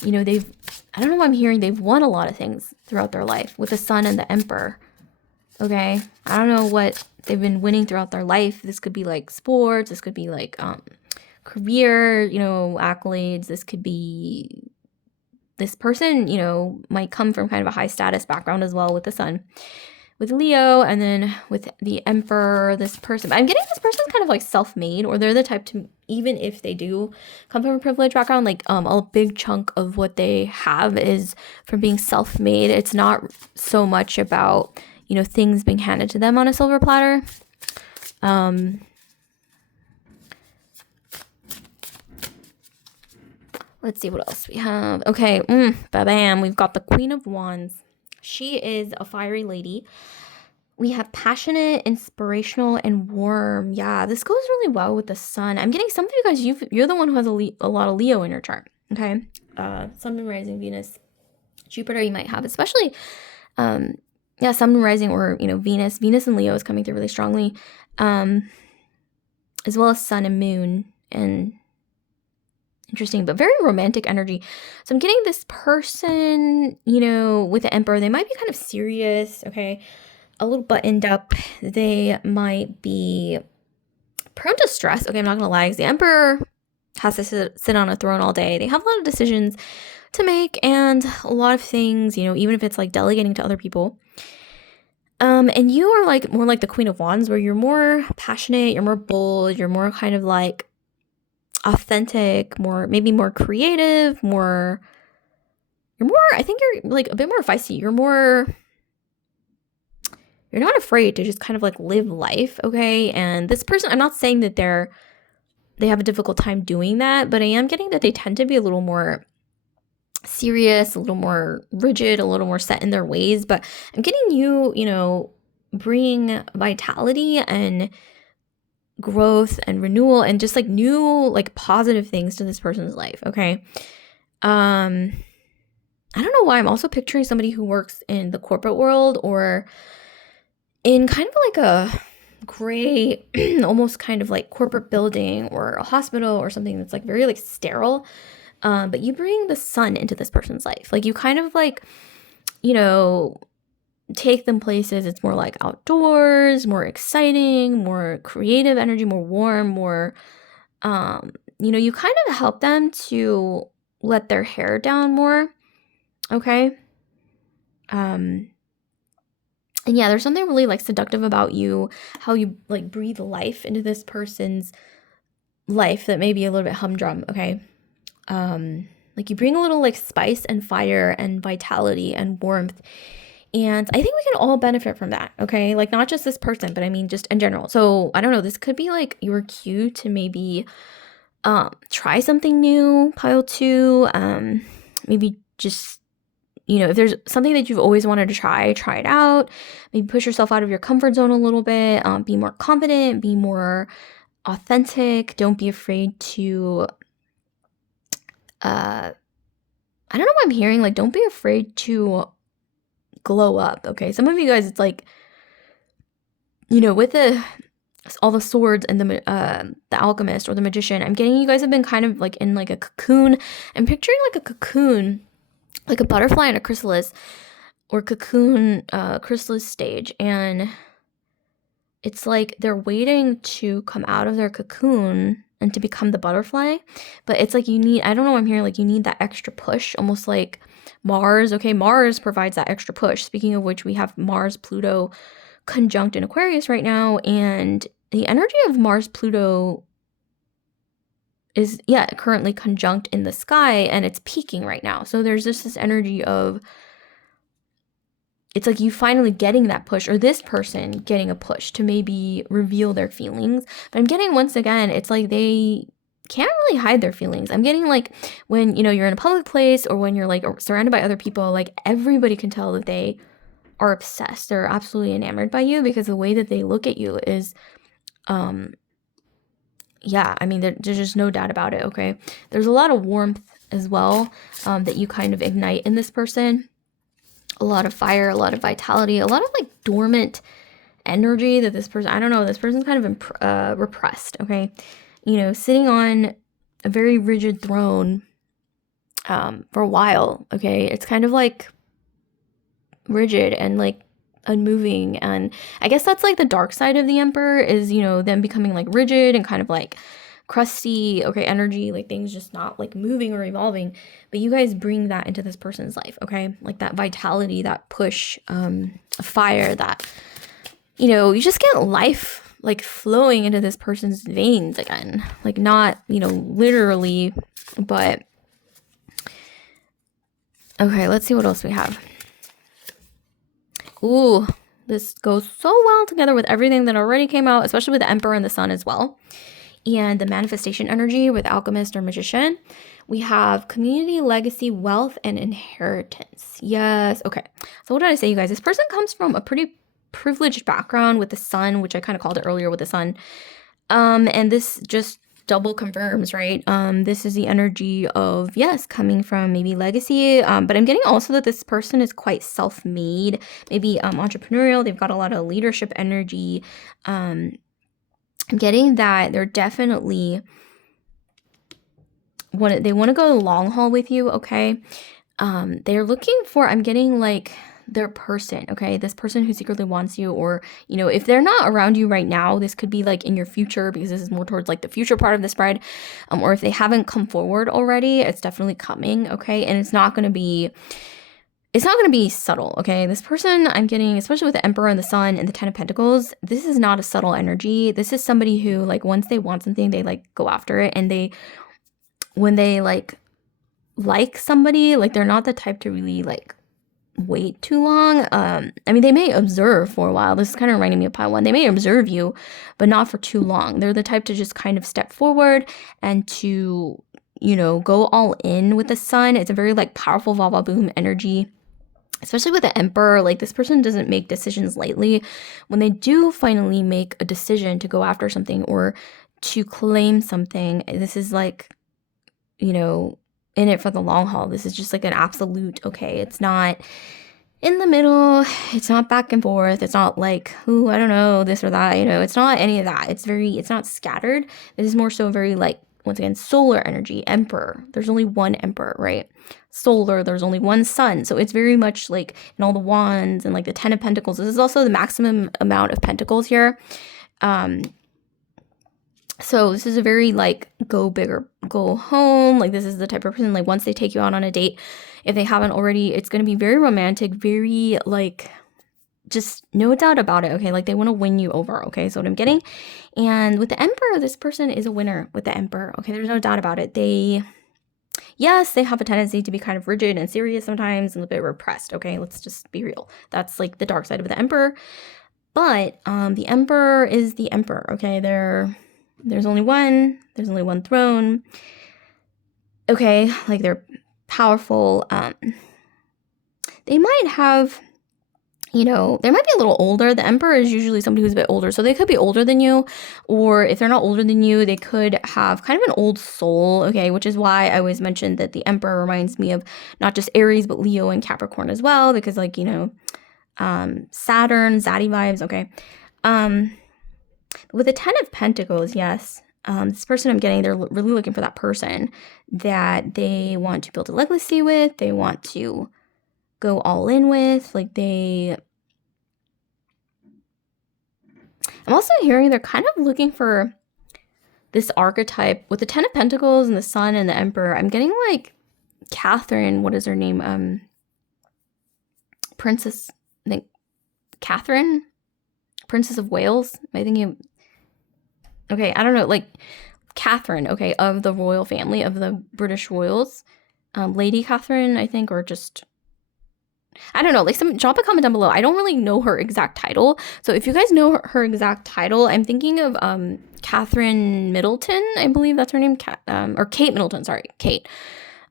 you know, I don't know why I'm hearing they've won a lot of things throughout their life with the sun and the emperor, okay? I don't know what they've been winning throughout their life. This could be like sports, this could be like career, you know, accolades, this could be, this person, you know, might come from kind of a high status background as well with the sun, with Leo, and then with the emperor, this person. I'm getting this person's kind of like self-made, or they're the type to, even if they do come from a privileged background, like a big chunk of what they have is from being self-made. It's not so much about, you know, things being handed to them on a silver platter. Let's see what else we have. Okay, bam, we've got the Queen of Wands. She is a fiery lady. We have passionate, inspirational, and warm. Yeah, this goes really well with the sun. I'm getting some of you guys, you're the one who has a lot of Leo in your chart, okay? Sun, moon, rising, Venus, Jupiter you might have, especially, sun, moon, rising, or, you know, Venus. Venus and Leo is coming through really strongly, as well as sun and moon, and interesting, but very romantic energy. So I'm getting this person, you know, with the emperor. They might be kind of serious, okay? A little buttoned up. They might be prone to stress. Okay, I'm not gonna lie, because the emperor has to sit on a throne all day. They have a lot of decisions to make and a lot of things, you know, even if it's like delegating to other people. And you are like more like the Queen of Wands, where you're more passionate, you're more bold, you're more kind of like authentic, maybe more creative, I think you're like a bit more feisty. You're not afraid to just kind of like live life, okay? And this person, I'm not saying that they have a difficult time doing that, but I am getting that they tend to be a little more serious, a little more rigid, a little more set in their ways. But I'm getting you, you know, bring vitality and growth and renewal and just like new, like positive things to this person's life, okay? I don't know why I'm also picturing somebody who works in the corporate world, or in kind of like a gray, almost kind of like corporate building or a hospital or something that's like very like sterile. But you bring the sun into this person's life. Like you kind of like, you know, take them places. It's more like outdoors, more exciting, more creative energy, more warm, more, you know, you kind of help them to let their hair down more. Okay. And yeah, there's something really like seductive about you, how you like breathe life into this person's life that may be a little bit humdrum. Okay. Like you bring a little like spice and fire and vitality and warmth. And I think we can all benefit from that, okay? Like not just this person, but I mean just in general. So I don't know, this could be like your cue to maybe try something new, pile two. Maybe just, you know, if there's something that you've always wanted to try it out. Maybe push yourself out of your comfort zone a little bit. Be more confident, be more authentic. Don't be afraid to, I don't know what I'm hearing. Like, don't be afraid to glow up, okay? Some of you guys, it's like, you know, with all the swords and the alchemist or the magician, I'm getting you guys have been kind of like in like a cocoon. I'm picturing like a cocoon, like a butterfly in a chrysalis, or cocoon chrysalis stage, and it's like they're waiting to come out of their cocoon and to become the butterfly. But it's like you need, I don't know, I'm hearing like you need that extra push, almost like Mars. Okay, Mars provides that extra push. Speaking of which, we have Mars Pluto conjunct in Aquarius right now, and the energy of Mars Pluto is, yeah, currently conjunct in the sky, and it's peaking right now. So there's just this energy of, it's like you finally getting that push, or this person getting a push to maybe reveal their feelings. But I'm getting, once again, it's like they can't really hide their feelings. I'm getting like when, you're in a public place, or when you're like surrounded by other people, like everybody can tell that they are obsessed. They're absolutely enamored by you, because the way that they look at you is, yeah, I mean, there's just no doubt about it, okay? There's a lot of warmth as well, that you kind of ignite in this person. A lot of fire, a lot of vitality, a lot of like dormant energy that this person, I don't know, this person's kind of repressed, okay? Sitting on a very rigid throne for a while, okay? It's kind of like rigid and like unmoving, and I guess that's like the dark side of the Emperor is, them becoming like rigid and kind of like crusty, okay, energy, like things just not like moving or evolving. But you guys bring that into this person's life, okay? Like that vitality, that push, fire, that, you just get life like flowing into this person's veins again. Like not, literally, but okay, let's see what else we have. Ooh, this goes so well together with everything that already came out, especially with the Emperor and the Sun as well. And the manifestation energy with Alchemist or Magician. We have community, legacy, wealth, and inheritance. Yes. Okay. So what did I say, you guys? This person comes from a pretty privileged background with the Sun, which I kind of called it earlier with the Sun. And this just double confirms, right? This is the energy of, yes, coming from maybe legacy, but I'm getting also that this person is quite self-made, maybe entrepreneurial. They've got a lot of leadership energy. I'm getting that they're definitely they want to go the long haul with you, okay? They're looking for, I'm getting like their person, okay? This person who secretly wants you, or, if they're not around you right now, this could be like in your future, because this is more towards like the future part of the spread. Or if they haven't come forward already, it's definitely coming, okay? And it's not going to be subtle, okay? This person I'm getting, especially with the Emperor and the Sun and the Ten of Pentacles, this is not a subtle energy. This is somebody who, like, once they want something, they like go after it, and when they like somebody, like, they're not the type to really like wait too long. I mean, they may observe for a while. This is kind of reminding me of Pi 1. They may observe you, but not for too long. They're the type to just kind of step forward and to, go all in with the Sun. It's a very like powerful va boom energy. Especially with the Emperor, like this person doesn't make decisions lightly. When they do finally make a decision to go after something or to claim something, this is like, in it for the long haul. This is just like an absolute, okay? It's not in the middle. It's not back and forth. It's not like, ooh, I don't know, this or that, it's not any of that. It's not scattered. This is more so very like, once again, solar energy, Emperor. There's only one Emperor, right? Solar, there's only one Sun. So it's very much like in all the wands and like the Ten of Pentacles. This is also the maximum amount of pentacles here. So this is a very like go big or go home. Like this is the type of person, like once they take you out on a date, if they haven't already, it's going to be very romantic, very like, just no doubt about it, okay? Like they want to win you over, okay? So what I'm getting. And with the Emperor, this person is a winner with the Emperor, okay? There's no doubt about it. Yes, they have a tendency to be kind of rigid and serious sometimes and a bit repressed, okay? Let's just be real. That's like the dark side of the Emperor. But the Emperor is the Emperor, okay? There's only one throne. Okay, like they're powerful. They might have, they might be a little older. The Emperor is usually somebody who's a bit older. So they could be older than you, or if they're not older than you, they could have kind of an old soul, okay? Which is why I always mentioned that the Emperor reminds me of not just Aries, but Leo and Capricorn as well, because like, Saturn, Zaddy vibes, okay? With the Ten of Pentacles, yes, this person I'm getting, they're really looking for that person that they want to build a legacy with, they want to go all in with, like I'm also hearing they're kind of looking for this archetype with the Ten of Pentacles and the Sun and the Emperor. I'm getting like Catherine, what is her name? Princess, I think Catherine, Princess of Wales. I think okay, I don't know, like Catherine, okay, of the royal family, of the British royals. Lady Catherine, I think, or just, I don't know, like, drop a comment down below. I don't really know her exact title. So if you guys know her exact title, I'm thinking of Catherine Middleton, I believe that's her name, or Kate Middleton, sorry, Kate.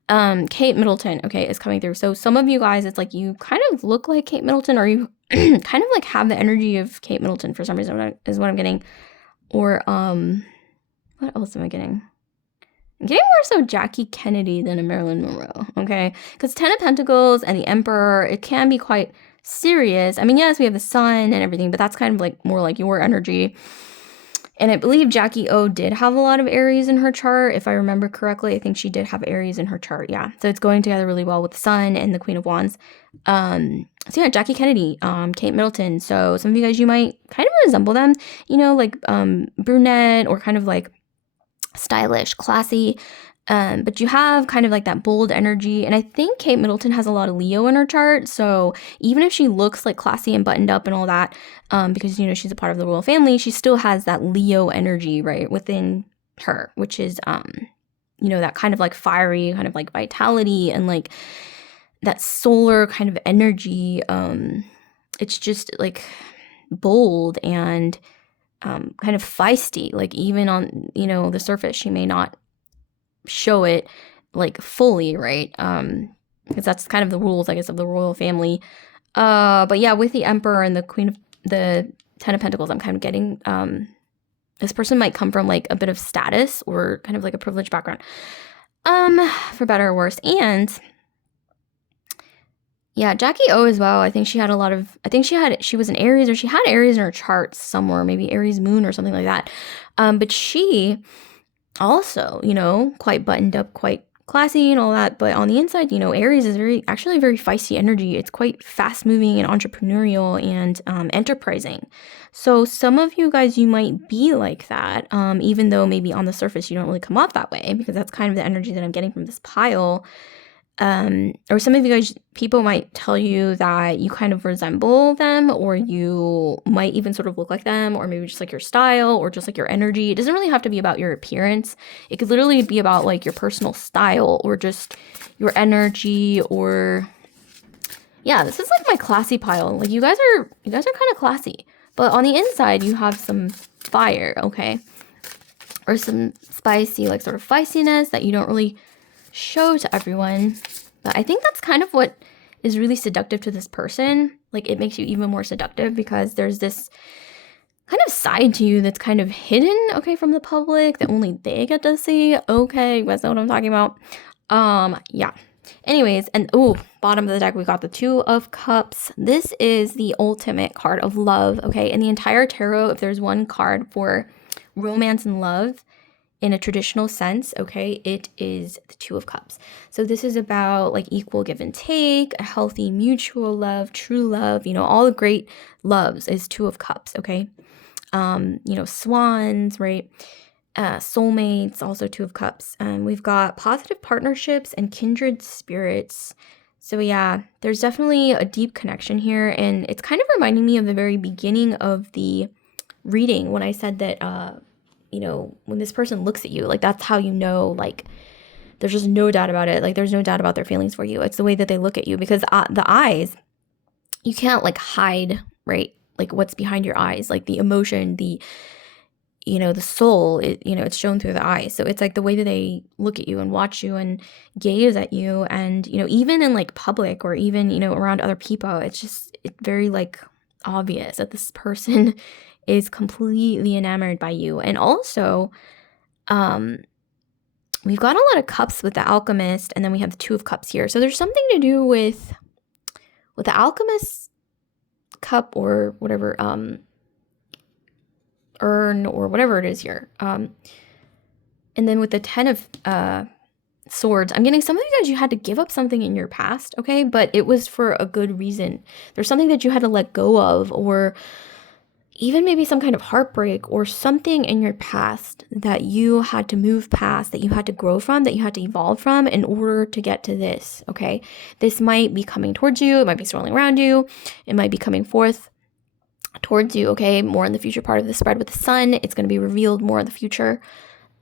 Kate Middleton, okay, is coming through. So some of you guys, it's like you kind of look like Kate Middleton, or you kind of like have the energy of Kate Middleton for some reason, is what I'm getting. Or, what else am I getting? I'm getting more so Jackie Kennedy than a Marilyn Monroe, okay? Because 10 of Pentacles and the Emperor, it can be quite serious. I mean, yes, we have the sun and everything, but that's kind of like more like your energy. And I believe Jackie O did have a lot of Aries in her chart. If I remember correctly, I think she did have Aries in her chart, yeah. So it's going together really well with the sun and the Queen of Wands. So yeah, Jackie Kennedy, Kate Middleton. So some of you guys, you might kind of resemble them, you know, like brunette or kind of like stylish, classy, but you have kind of like that bold energy. And I think Kate Middleton has a lot of Leo in her chart, so even if she looks like classy and buttoned up and all that, because, you know, she's a part of the royal family, she still has that Leo energy, right, within her, which is, you know, that kind of like fiery, kind of like vitality and like that solar kind of energy. It's just like bold and kind of feisty, like even on, you know, the surface, she may not show it like fully, right? Because that's kind of the rules, I guess, of the royal family. But yeah, with the Emperor and the Queen of the 10 of Pentacles, I'm kind of getting, this person might come from like a bit of status or kind of like a privileged background, for better or worse. And yeah, Jackie O as well. I think she had a lot of, she was an Aries, or she had Aries in her chart somewhere, maybe Aries moon or something like that. But she also, you know, quite buttoned up, quite classy and all that. But on the inside, you know, Aries is actually very feisty energy. It's quite fast moving and entrepreneurial and enterprising. So some of you guys, you might be like that, even though maybe on the surface you don't really come off that way, because that's kind of the energy that I'm getting from this pile. Or some of you guys, people might tell you that you kind of resemble them, or you might even sort of look like them, or maybe just like your style or just like your energy. It doesn't really have to be about your appearance. It could literally be about like your personal style or just your energy. Or yeah, this is like my classy pile. Like you guys are kind of classy, but on the inside you have some fire, okay? Or some spicy, like sort of feistiness that you don't really show to everyone. But I think that's kind of what is really seductive to this person. Like it makes you even more seductive because there's this kind of side to you that's kind of hidden, okay, from the public, that only they get to see. Okay, you guys know what I'm talking about. Yeah. Anyways, and bottom of the deck, we got the Two of Cups. This is the ultimate card of love, okay? In the entire tarot, if there's one card for romance and love in a traditional sense, okay, it is the Two of Cups. So this is about like equal give and take, a healthy mutual love, true love, you know, all the great loves is Two of Cups, okay? You know, swans, right? Soulmates, also Two of Cups. We've got positive partnerships and kindred spirits. So yeah, there's definitely a deep connection here, and it's kind of reminding me of the very beginning of the reading when I said that, you know, when this person looks at you, like that's how you know, like there's just no doubt about it. Like there's no doubt about their feelings for you. It's the way that they look at you, because the eyes, you can't like hide, right? Like what's behind your eyes, like the emotion, the, you know, the soul, you know, it's shown through the eyes. So it's like the way that they look at you and watch you and gaze at you. And, you know, even in like public or even, you know, around other people, it's very like obvious that this person is completely enamored by you. And also, we've got a lot of cups with the Alchemist, and then we have the Two of Cups here. So there's something to do with the Alchemist cup or whatever, urn or whatever it is here. And then with the 10 of Swords, I'm getting some of you guys, you had to give up something in your past, okay? But it was for a good reason. There's something that you had to let go of, or even maybe some kind of heartbreak or something in your past that you had to move past, that you had to grow from, that you had to evolve from in order to get to this, okay? This might be coming towards you. It might be swirling around you. It might be coming forth towards you, okay? More in the future part of the spread with the sun. It's going to be revealed more in the future.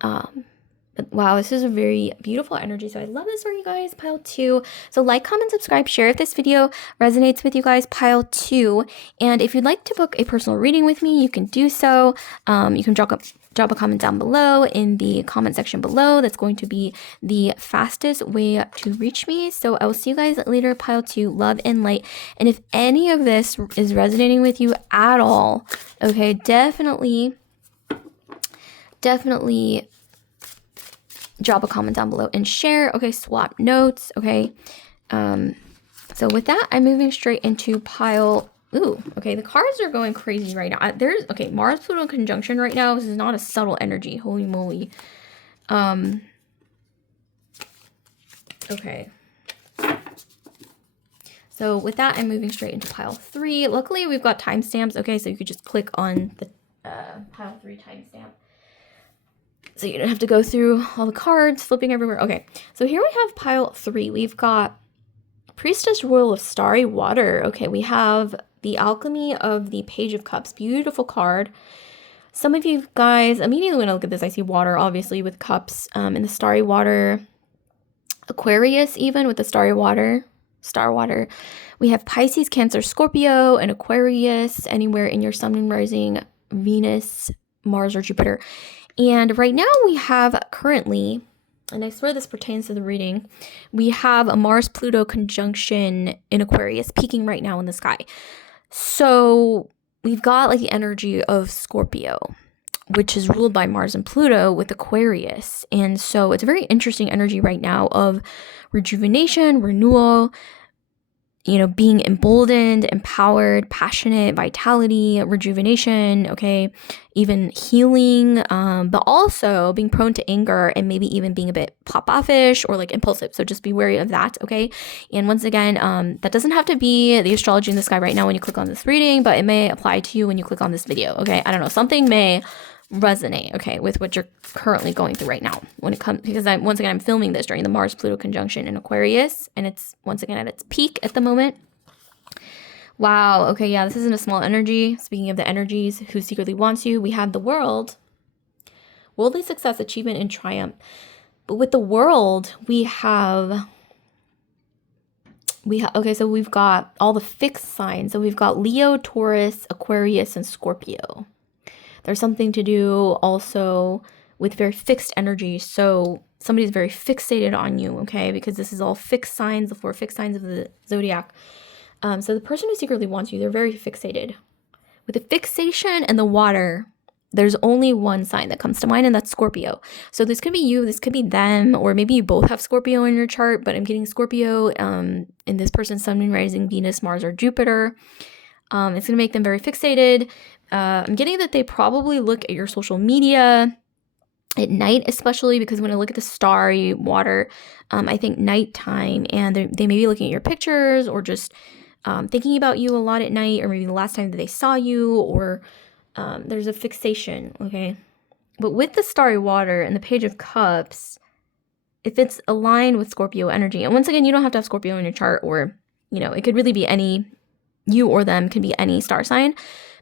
But wow, this is a very beautiful energy. So I love this for you guys, pile 2. So like, comment, subscribe, share if this video resonates with you guys, pile 2. And if you'd like to book a personal reading with me, you can do so. You can drop a comment down below in the comment section below. That's going to be the fastest way to reach me. So I will see you guys later, pile 2. Love and light. And if any of this is resonating with you at all, okay, definitely drop a comment down below and share. Okay, swap notes. Okay, so with that, I'm moving straight into pile. Ooh, okay, the cards are going crazy right now. There's, okay, Mars Pluto conjunction right now. This is not a subtle energy. Holy moly. Okay, so with that, I'm moving straight into pile 3. Luckily, we've got timestamps. Okay, so you could just click on the pile 3 timestamp. So you don't have to go through all the cards, flipping everywhere. Okay, so here we have pile 3. We've got Priestess Royal of Starry Water. Okay, we have the Alchemy of the Page of Cups. Beautiful card. Some of you guys, immediately when I look at this, I see water, obviously, with cups in the starry water. Aquarius, even, with the starry water. Star water. We have Pisces, Cancer, Scorpio, and Aquarius anywhere in your sun and rising, Venus, Mars, or Jupiter. And right now we have currently, and I swear this pertains to the reading, we have a Mars-Pluto conjunction in Aquarius peaking right now in the sky. So we've got like the energy of Scorpio, which is ruled by Mars and Pluto with Aquarius. And so it's a very interesting energy right now of rejuvenation, renewal, you know, being emboldened, empowered, passionate, vitality, rejuvenation, okay, even healing, but also being prone to anger and maybe even being a bit pop-offish or like impulsive. So just be wary of that, okay? And once again, that doesn't have to be the astrology in the sky right now when you click on this reading, but it may apply to you when you click on this video, okay? I don't know, something may resonate, okay, with what you're currently going through right now when it comes, because once again I'm filming this during the Mars Pluto conjunction in Aquarius, and it's once again at its peak at the moment. Wow, okay, yeah, this isn't a small energy. Speaking of the energies, who secretly wants you, we have the World, worldly success, achievement, and triumph. But with the World, we have okay, so we've got all the fixed signs. So we've got Leo, Taurus, Aquarius, and Scorpio. There's something to do also with very fixed energy. So somebody's very fixated on you, okay? Because this is all fixed signs, the 4 fixed signs of the zodiac. So the person who secretly wants you, they're very fixated. With the fixation and the water, there's only one sign that comes to mind, and that's Scorpio. So this could be you, this could be them, or maybe you both have Scorpio in your chart, but I'm getting Scorpio in this person's sun, moon, rising, Venus, Mars, or Jupiter. It's going to make them very fixated. I'm getting that they probably look at your social media at night, especially because when I look at the starry water, I think nighttime, and they may be looking at your pictures or just thinking about you a lot at night, or maybe the last time that they saw you, or there's a fixation, okay? But with the starry water and the Page of Cups, if it's aligned with Scorpio energy, and once again, you don't have to have Scorpio in your chart, or, you know, it could really be any, you or them can be any star sign.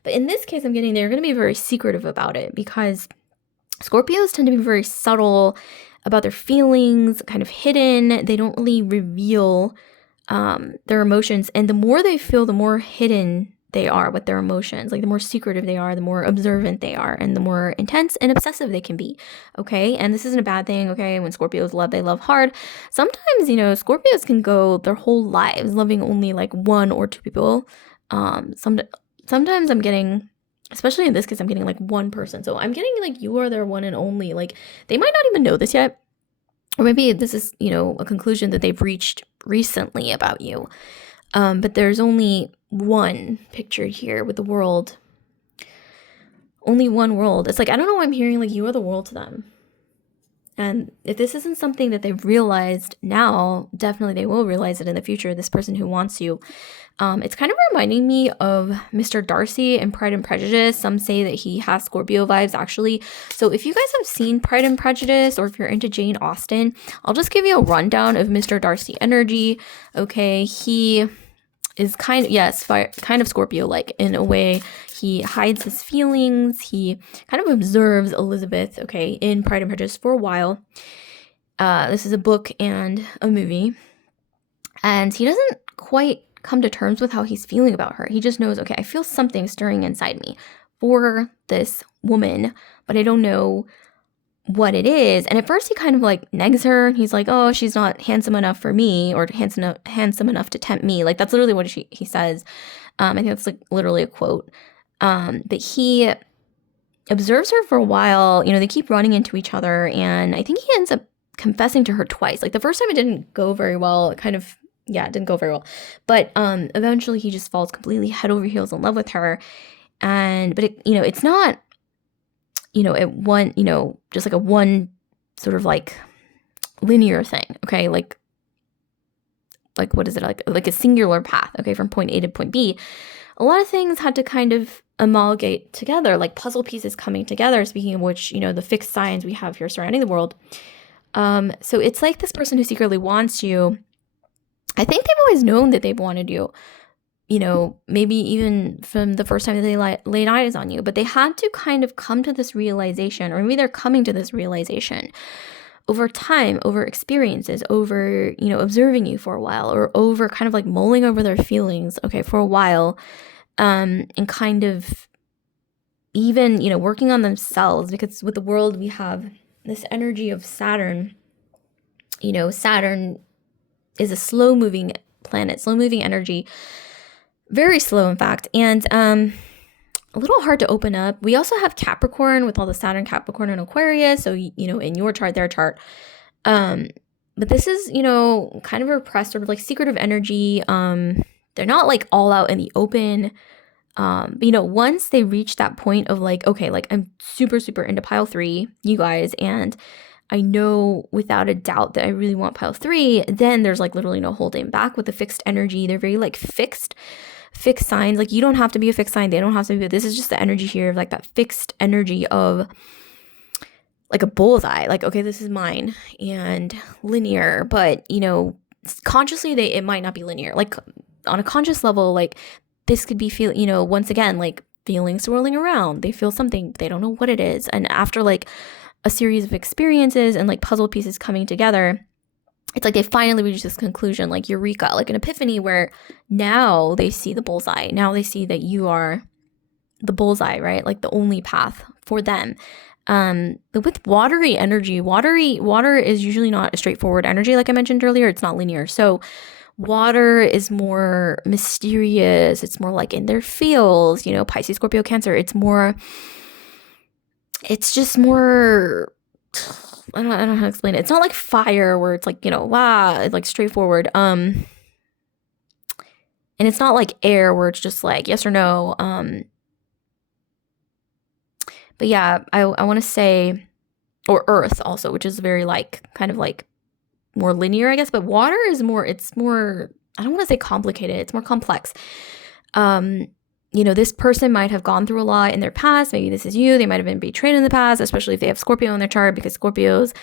But in this case, I'm getting they're going to be very secretive about it, because Scorpios tend to be very subtle about their feelings, kind of hidden. They don't really reveal their emotions. And the more they feel, the more hidden they are with their emotions. Like the more secretive they are, the more observant they are, and the more intense and obsessive they can be. Okay. And this isn't a bad thing. Okay. When Scorpios love, they love hard. Sometimes, you know, Scorpios can go their whole lives loving only like 1 or 2 people. Sometimes I'm getting, especially in this case, I'm getting like 1 person. So I'm getting like you are their one and only. Like they might not even know this yet. Or maybe this is, you know, a conclusion that they've reached recently about you. But there's only one pictured here with the World. Only one world. It's like, I don't know why I'm hearing like you are the world to them. And if this isn't something that they've realized now, definitely they will realize it in the future, this person who wants you. It's kind of reminding me of Mr. Darcy in Pride and Prejudice. Some say that he has Scorpio vibes, actually. So if you guys have seen Pride and Prejudice, or if you're into Jane Austen, I'll just give you a rundown of Mr. Darcy energy. Okay, he is kind of, yes, kind of Scorpio-like in a way. He hides his feelings. He kind of observes Elizabeth, okay, in Pride and Prejudice for a while. This is a book and a movie. And he doesn't quite come to terms with how he's feeling about her. He just knows, okay, I feel something stirring inside me for this woman, but I don't know what it is. And at first he kind of like negs her. He's like, oh, she's not handsome enough for me, or handsome enough to tempt me. Like, that's literally what he says. I think that's like literally a quote. But he observes her for a while. You know, they keep running into each other, and I think he ends up confessing to her twice. Like, the first time it didn't go very well. It didn't go very well. But eventually he just falls completely head over heels in love with her. But it's not, just like a one sort of like linear thing, okay? Like what is it, like a singular path, okay, from point A to point B. A lot of things had to kind of amalgamate together, like puzzle pieces coming together, speaking of which, the fixed signs we have here surrounding the world. So it's like this person who secretly wants you. I think they've always known that they've wanted you, maybe even from the first time that they laid eyes on you, but they had to kind of come to this realization, or maybe they're coming to this realization over time, over experiences, over, observing you for a while, or over kind of like mulling over their feelings, okay, for a while, and kind of even, working on themselves, because with the world, we have this energy of Saturn. Saturn is a slow-moving planet, slow-moving energy, very slow, in fact, and a little hard to open up. We also have Capricorn with all the Saturn, Capricorn, and Aquarius, so, in your chart, their chart. But this is, kind of a repressed, sort of like secretive energy. They're not like all out in the open. But, once they reach that point of like, okay, like I'm super, super into pile 3, you guys, and I know without a doubt that I really want pile 3, then there's like literally no holding back with the fixed energy. They're very like fixed signs. Like, you don't have to be a fixed sign. They don't have to be. This is just the energy here of like that fixed energy of like a bullseye. Like, okay, this is mine, and linear, but consciously it might not be linear. Like on a conscious level, like this could be once again, like feelings swirling around. They feel something, they don't know what it is. And after like a series of experiences and like puzzle pieces coming together, it's like they finally reach this conclusion, like eureka, like an epiphany, where now they see the bullseye. Now they see that you are the bullseye, right? Like the only path for them. But with watery energy, water is usually not a straightforward energy. Like I mentioned earlier, it's not linear. So water is more mysterious. It's more like in their feels, Pisces, Scorpio, Cancer. It's just more, I don't know how to explain it. It's not like fire where it's like, it's like straightforward. And it's not like air where it's just like yes or no. But yeah, I want to say, or earth also, which is very like, kind of like more linear, I guess. But water is more, it's more, I don't want to say complicated. It's more complex. This person might have gone through a lot in their past. Maybe this is you. They might have been betrayed in the past, especially if they have Scorpio in their chart, because Scorpios,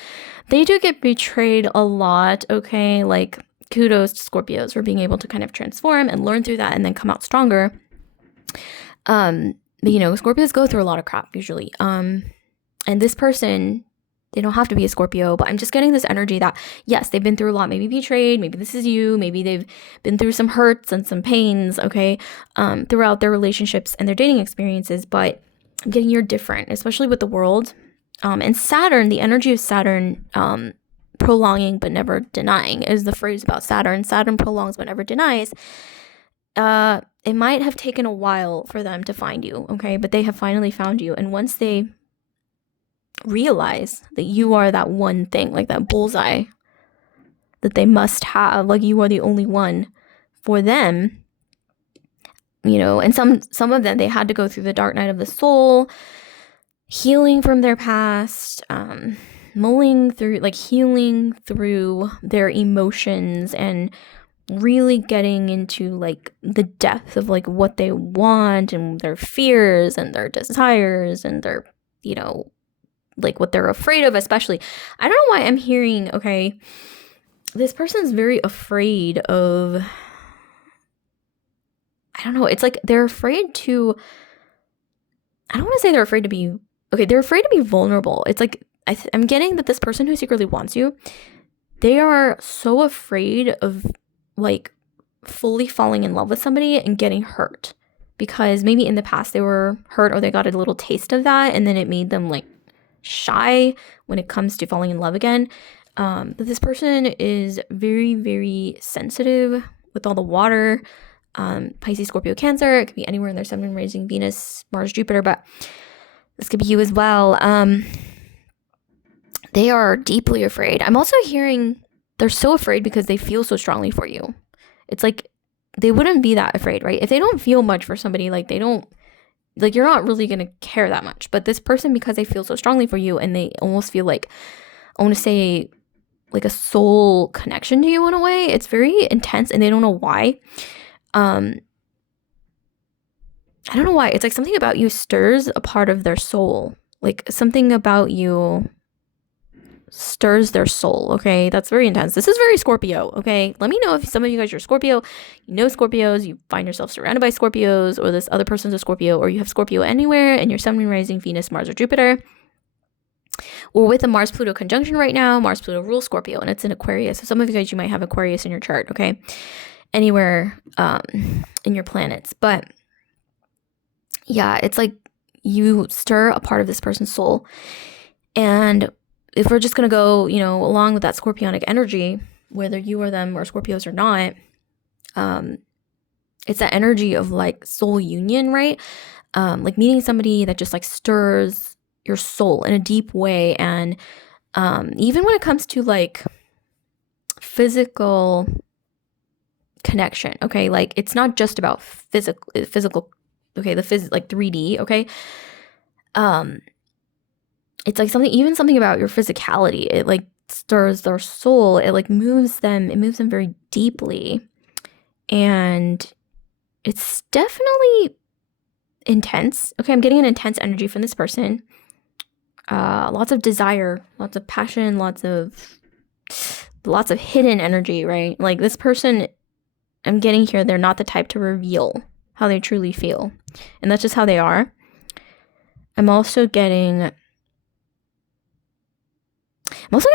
they do get betrayed a lot, okay? Like, kudos to Scorpios for being able to kind of transform and learn through that and then come out stronger. But, Scorpios go through a lot of crap usually. And this person, they don't have to be a Scorpio, but I'm just getting this energy that, yes, they've been through a lot, maybe betrayed, maybe this is you, maybe they've been through some hurts and some pains, okay, throughout their relationships and their dating experiences, but I'm getting you're different, especially with the world. And Saturn, the energy of Saturn, prolonging but never denying is the phrase about Saturn. Saturn prolongs but never denies. It might have taken a while for them to find you, okay, but they have finally found you. And once they realize that you are that one thing, like that bullseye that they must have, like you are the only one for them, and some of them, they had to go through the dark night of the soul, healing from their past, mulling through, like healing through their emotions and really getting into like the depth of like what they want and their fears and their desires and their, like what they're afraid of, especially. I don't know why I'm hearing, okay, this person's very afraid of I don't know. It's like they're afraid to, I don't want to say they're afraid to be, okay, they're afraid to be vulnerable. It's like, I'm getting that this person who secretly wants you, they are so afraid of like fully falling in love with somebody and getting hurt, because maybe in the past they were hurt or they got a little taste of that, and then it made them like shy when it comes to falling in love again. But this person is very, very sensitive with all the water. Pisces, Scorpio, Cancer. It could be anywhere in their sun, rising, Venus, Mars, Jupiter, but this could be you as well. They are deeply afraid. I'm also hearing they're so afraid because they feel so strongly for you. It's like they wouldn't be that afraid, right? If they don't feel much for somebody, like they don't, like you're not really going to care that much. But this person, because they feel so strongly for you and they almost feel like, I want to say like a soul connection to you in a way, it's very intense and they don't know why. I don't know why. It's like something about you stirs a part of their soul. Like something about you stirs their soul, okay? That's very intense. This is very Scorpio, okay? Let me know if some of you guys are Scorpio, you know Scorpios, you find yourself surrounded by Scorpios, or this other person's a Scorpio, or you have Scorpio anywhere and you're sun, moon, rising, Venus, Mars, or Jupiter. We're with a Mars-Pluto conjunction right now. Mars-Pluto rules Scorpio, and it's in Aquarius. So some of you guys, you might have Aquarius in your chart, okay? Anywhere in your planets. But yeah, it's like you stir a part of this person's soul. And if we're just going to go, you know, along with that scorpionic energy, whether you or them or Scorpios or not, it's that energy of like soul union, right? Like meeting somebody that just like stirs your soul in a deep way. And even when it comes to like physical connection, okay, like it's not just about physical, okay, like 3D, okay, it's like something about your physicality. It like stirs their soul. It like moves them very deeply, and it's definitely intense. Okay, I'm getting an intense energy from this person. Lots of desire, lots of passion, lots of hidden energy, right? Like this person, I'm getting here, they're not the type to reveal how they truly feel, and that's just how they are. I'm also getting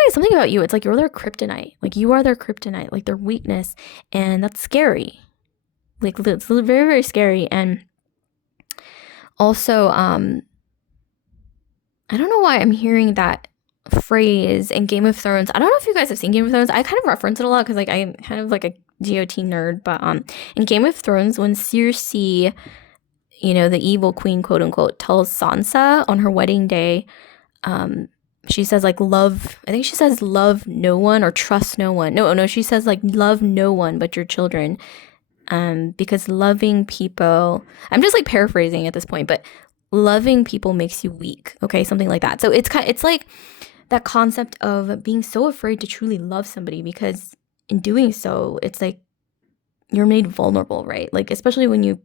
something about you. It's like you're their kryptonite. Like you are their kryptonite, like their weakness, and that's scary. Like it's very, very scary. And also, I don't know why I'm hearing that phrase in Game of Thrones. I don't know if you guys have seen Game of Thrones. I kind of reference it a lot because like I'm kind of like a GOT nerd. But in Game of Thrones, when Cersei, you know, the evil queen, quote unquote, tells Sansa on her wedding day, she says like love, I think she says love no one or trust no one. No, she says like love no one but your children. Because loving people, I'm just like paraphrasing at this point, but loving people makes you weak. Okay, something like that. So it's like that concept of being so afraid to truly love somebody, because in doing so, it's like you're made vulnerable, right? Like especially when you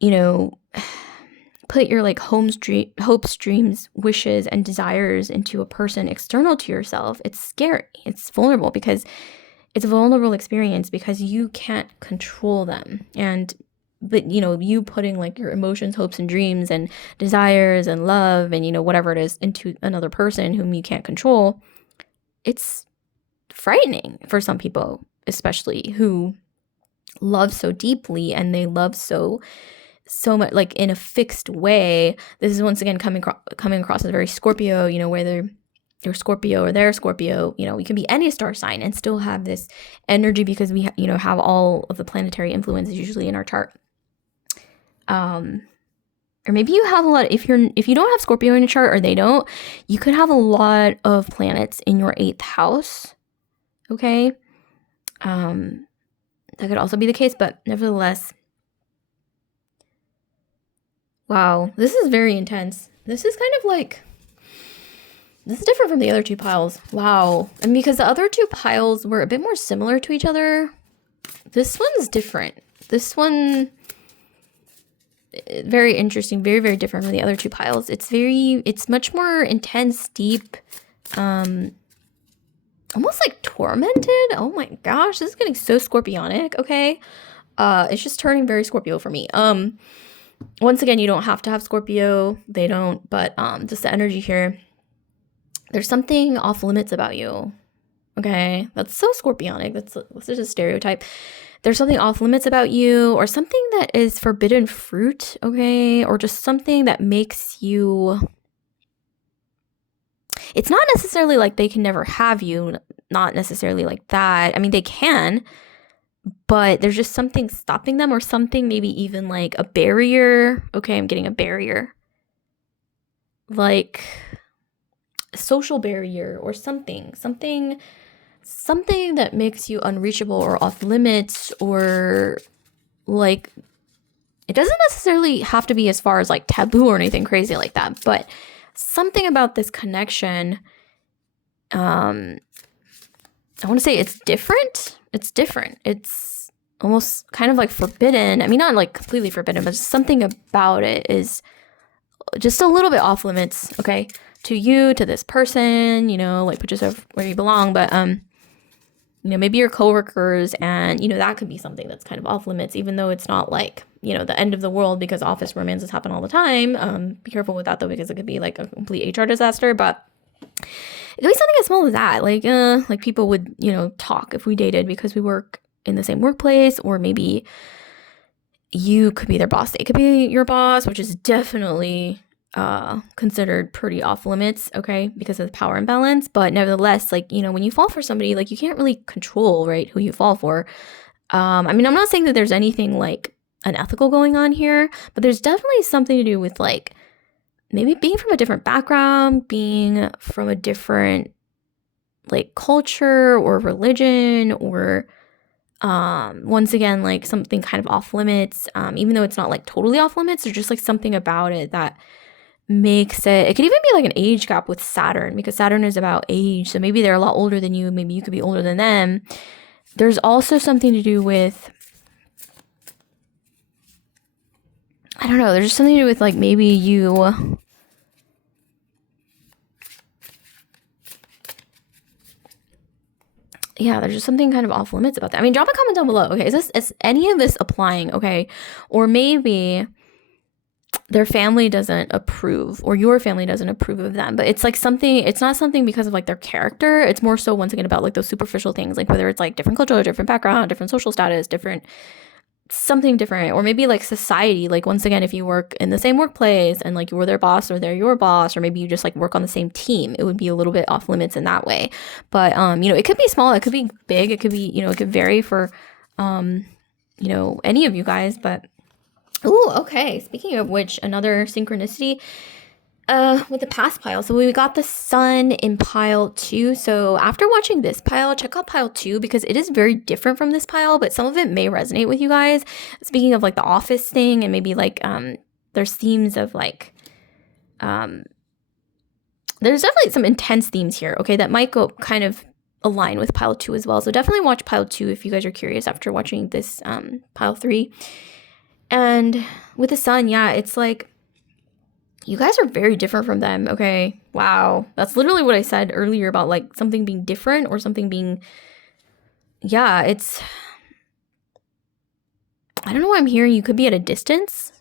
know, put your like hopes, dreams, wishes, and desires into a person external to yourself. It's scary. It's vulnerable because it's a vulnerable experience because you can't control them. But you know, you putting like your emotions, hopes, and dreams and desires and love and, you know, whatever it is into another person whom you can't control, it's frightening for some people, especially who love so deeply and they love so much, like in a fixed way. This is once again coming across as very Scorpio, you know, whether you're Scorpio or they're Scorpio, you know, we can be any star sign and still have this energy because we you know, have all of the planetary influences usually in our chart. Or maybe you have a lot, if you don't have Scorpio in your chart or they don't, you could have a lot of planets in your 8th house. Okay. That could also be the case, but nevertheless, wow, this is very intense. This is kind of like, this is different from the other two piles. Wow. And because the other two piles were a bit more similar to each other, this one's different. This one, very interesting, very, very different from the other two piles. It's much more intense, deep, almost like tormented. Oh my gosh, this is getting so scorpionic, okay? It's just turning very Scorpio for me. Once again, you don't have to have Scorpio. They don't, but just the energy here. There's something off limits about you. Okay, that's so scorpionic. That's just a stereotype. There's something off limits about you, or something that is forbidden fruit, okay? Or just something that makes you... It's not necessarily like they can never have you, not necessarily like that. I mean, they can, but there's just something stopping them, or something, maybe even like a barrier. Okay, I'm getting a barrier. Like a social barrier or something that makes you unreachable or off limits, or like, it doesn't necessarily have to be as far as like taboo or anything crazy like that, but something about this connection, I want to say it's different. It's different. It's almost kind of like forbidden. I mean, not like completely forbidden, but something about it is just a little bit off limits, okay? To you, to this person, you know, like put yourself where you belong, but you know, maybe your coworkers, and you know, that could be something that's kind of off limits, even though it's not like, you know, the end of the world, because office romances happen all the time. Be careful with that though, because it could be like a complete HR disaster. But it could be something as small as that, like people would, you know, talk if we dated because we work in the same workplace, or maybe you could be their boss, they could be your boss, which is definitely considered pretty off limits, okay, because of the power imbalance. But nevertheless, like, you know, when you fall for somebody, like, you can't really control, right, who you fall for. I mean, I'm not saying that there's anything like unethical going on here, but there's definitely something to do with like maybe being from a different background, being from a different like culture or religion, or once again, like something kind of off limits, even though it's not like totally off limits. There's just like something about it that makes it could even be like an age gap with Saturn, because Saturn is about age. So maybe they're a lot older than you, maybe you could be older than them. There's also something to do with, I don't know, there's just something to do with like maybe you, yeah, there's just something kind of off limits about that. I mean, drop a comment down below, okay? Is any of this applying, okay? Or maybe their family doesn't approve, or your family doesn't approve of them, but it's like something, it's not something because of like their character. It's more so, once again, about like those superficial things, like whether it's like different culture, different background, different social status, something different, or maybe like society. Like, once again, if you work in the same workplace and like you were their boss or they're your boss, or maybe you just like work on the same team, it would be a little bit off limits in that way. But you know, it could be small, it could be big, it could be, you know, it could vary for you know, any of you guys. But ooh, okay, speaking of which, another synchronicity with the past pile. So we got the sun in pile 2. So after watching this pile, check out pile 2, because it is very different from this pile, but some of it may resonate with you guys. Speaking of like the office thing, and maybe like there's themes of like there's definitely some intense themes here, okay, that might go kind of align with pile 2 as well. So definitely watch pile 2 if you guys are curious after watching this pile 3. And with the sun, yeah, it's like you guys are very different from them, okay? Wow. That's literally what I said earlier about like something being different, or something being, yeah, it's, I don't know why I'm hearing you could be at a distance.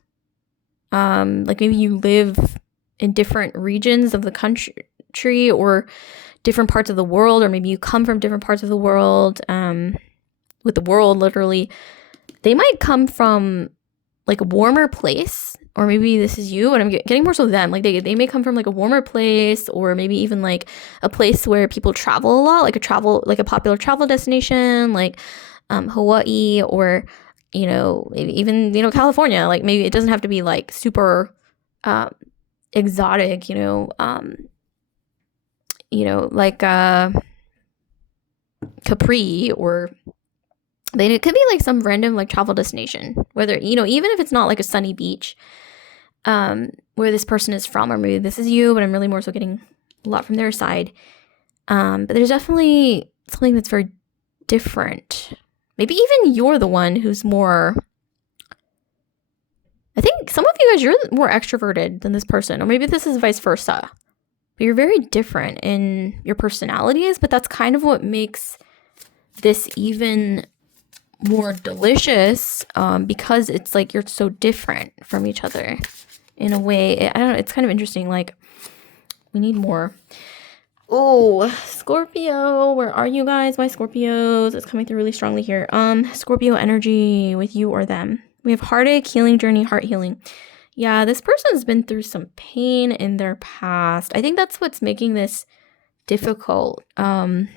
Like maybe you live in different regions of the country, or different parts of the world, or maybe you come from different parts of the world. With the world, literally, they might come from like a warmer place, or maybe this is you, and I'm getting more so them. Like they may come from like a warmer place, or maybe even like a place where people travel a lot, like a popular travel destination, like Hawaii, or you know, maybe even, you know, California. Like maybe it doesn't have to be like super exotic, you know, like Capri, or then it could be like some random like travel destination, whether, you know, even if it's not like a sunny beach, where this person is from, or maybe this is you, but I'm really more so getting a lot from their side. But there's definitely something that's very different. Maybe even you're the one who's more, I think some of you guys, you're more extroverted than this person, or maybe this is vice versa. But you're very different in your personalities, but that's kind of what makes this even more delicious because it's like you're so different from each other in a way. I don't know, it's kind of interesting. Like, we need more. Oh, Scorpio, where are you guys, my Scorpios? It's coming through really strongly here. Scorpio energy with you or them. We have heartache, healing journey, heart healing. Yeah, this person's been through some pain in their past. I think that's what's making this difficult. Also,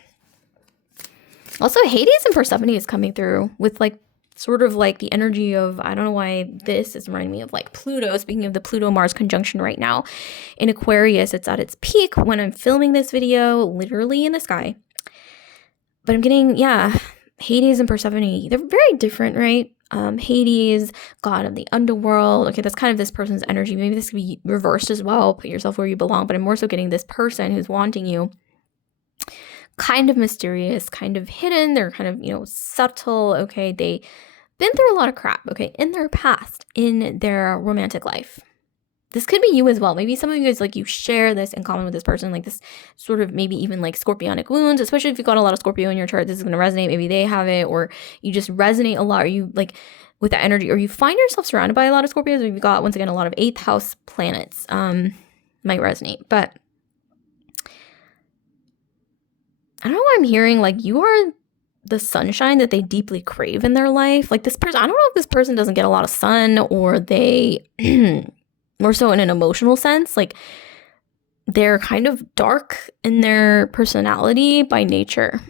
Hades and Persephone is coming through with like sort of like the energy of, I don't know why this is reminding me of like Pluto. Speaking of the Pluto-Mars conjunction right now in Aquarius, it's at its peak when I'm filming this video, literally in the sky. But I'm getting, yeah, Hades and Persephone, they're very different, right? Hades, god of the underworld. Okay, that's kind of this person's energy. Maybe this could be reversed as well. Put yourself where you belong. But I'm more so getting this person who's wanting you. Kind of mysterious, kind of hidden. They're kind of, you know, subtle. Okay, they been through a lot of crap, okay, in their past, in their romantic life. This could be you as well. Maybe some of you guys, like, you share this in common with this person, like this sort of maybe even like scorpionic wounds, especially if you've got a lot of Scorpio in your chart, this is going to resonate. Maybe they have it, or you just resonate a lot, or you like with that energy, or you find yourself surrounded by a lot of Scorpios, or you've got, once again, a lot of 8th house planets, might resonate. But I don't know why I'm hearing like you are the sunshine that they deeply crave in their life. Like this person, I don't know if this person doesn't get a lot of sun, or they more so in an emotional sense, like they're kind of dark in their personality by nature.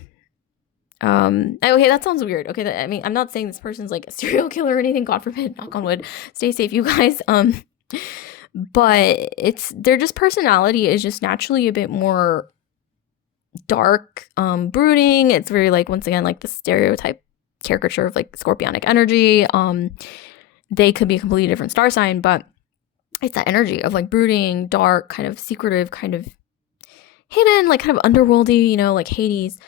Okay, that sounds weird. Okay, I mean, I'm not saying this person's like a serial killer or anything, God forbid, knock on wood, stay safe, you guys. But their just personality is just naturally a bit more dark, brooding. It's very like, once again, like the stereotype caricature of like scorpionic energy. They could be a completely different star sign, but it's that energy of like brooding, dark, kind of secretive, kind of hidden, like kind of underworldy, you know, like Hades.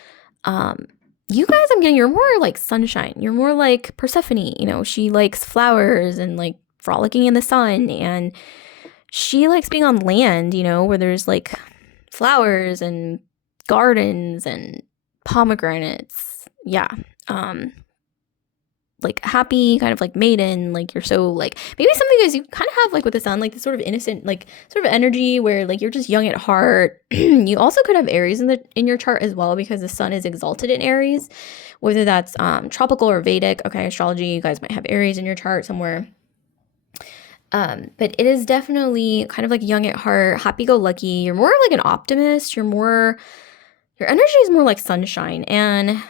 You guys, I'm getting, you're more like sunshine. You're more like Persephone, you know, she likes flowers and like frolicking in the sun, and she likes being on land, you know, where there's like flowers and gardens and pomegranates. Yeah. Like happy, kind of like maiden, like you're so like, maybe some of you guys, you kind of have like with the sun, like this sort of innocent, like sort of energy where like you're just young at heart. You also could have Aries in your chart as well, because the sun is exalted in Aries, whether that's tropical or Vedic. Okay, astrology, you guys might have Aries in your chart somewhere. But it is definitely kind of like young at heart, happy-go-lucky. You're more like an optimist. Your energy is more like sunshine, and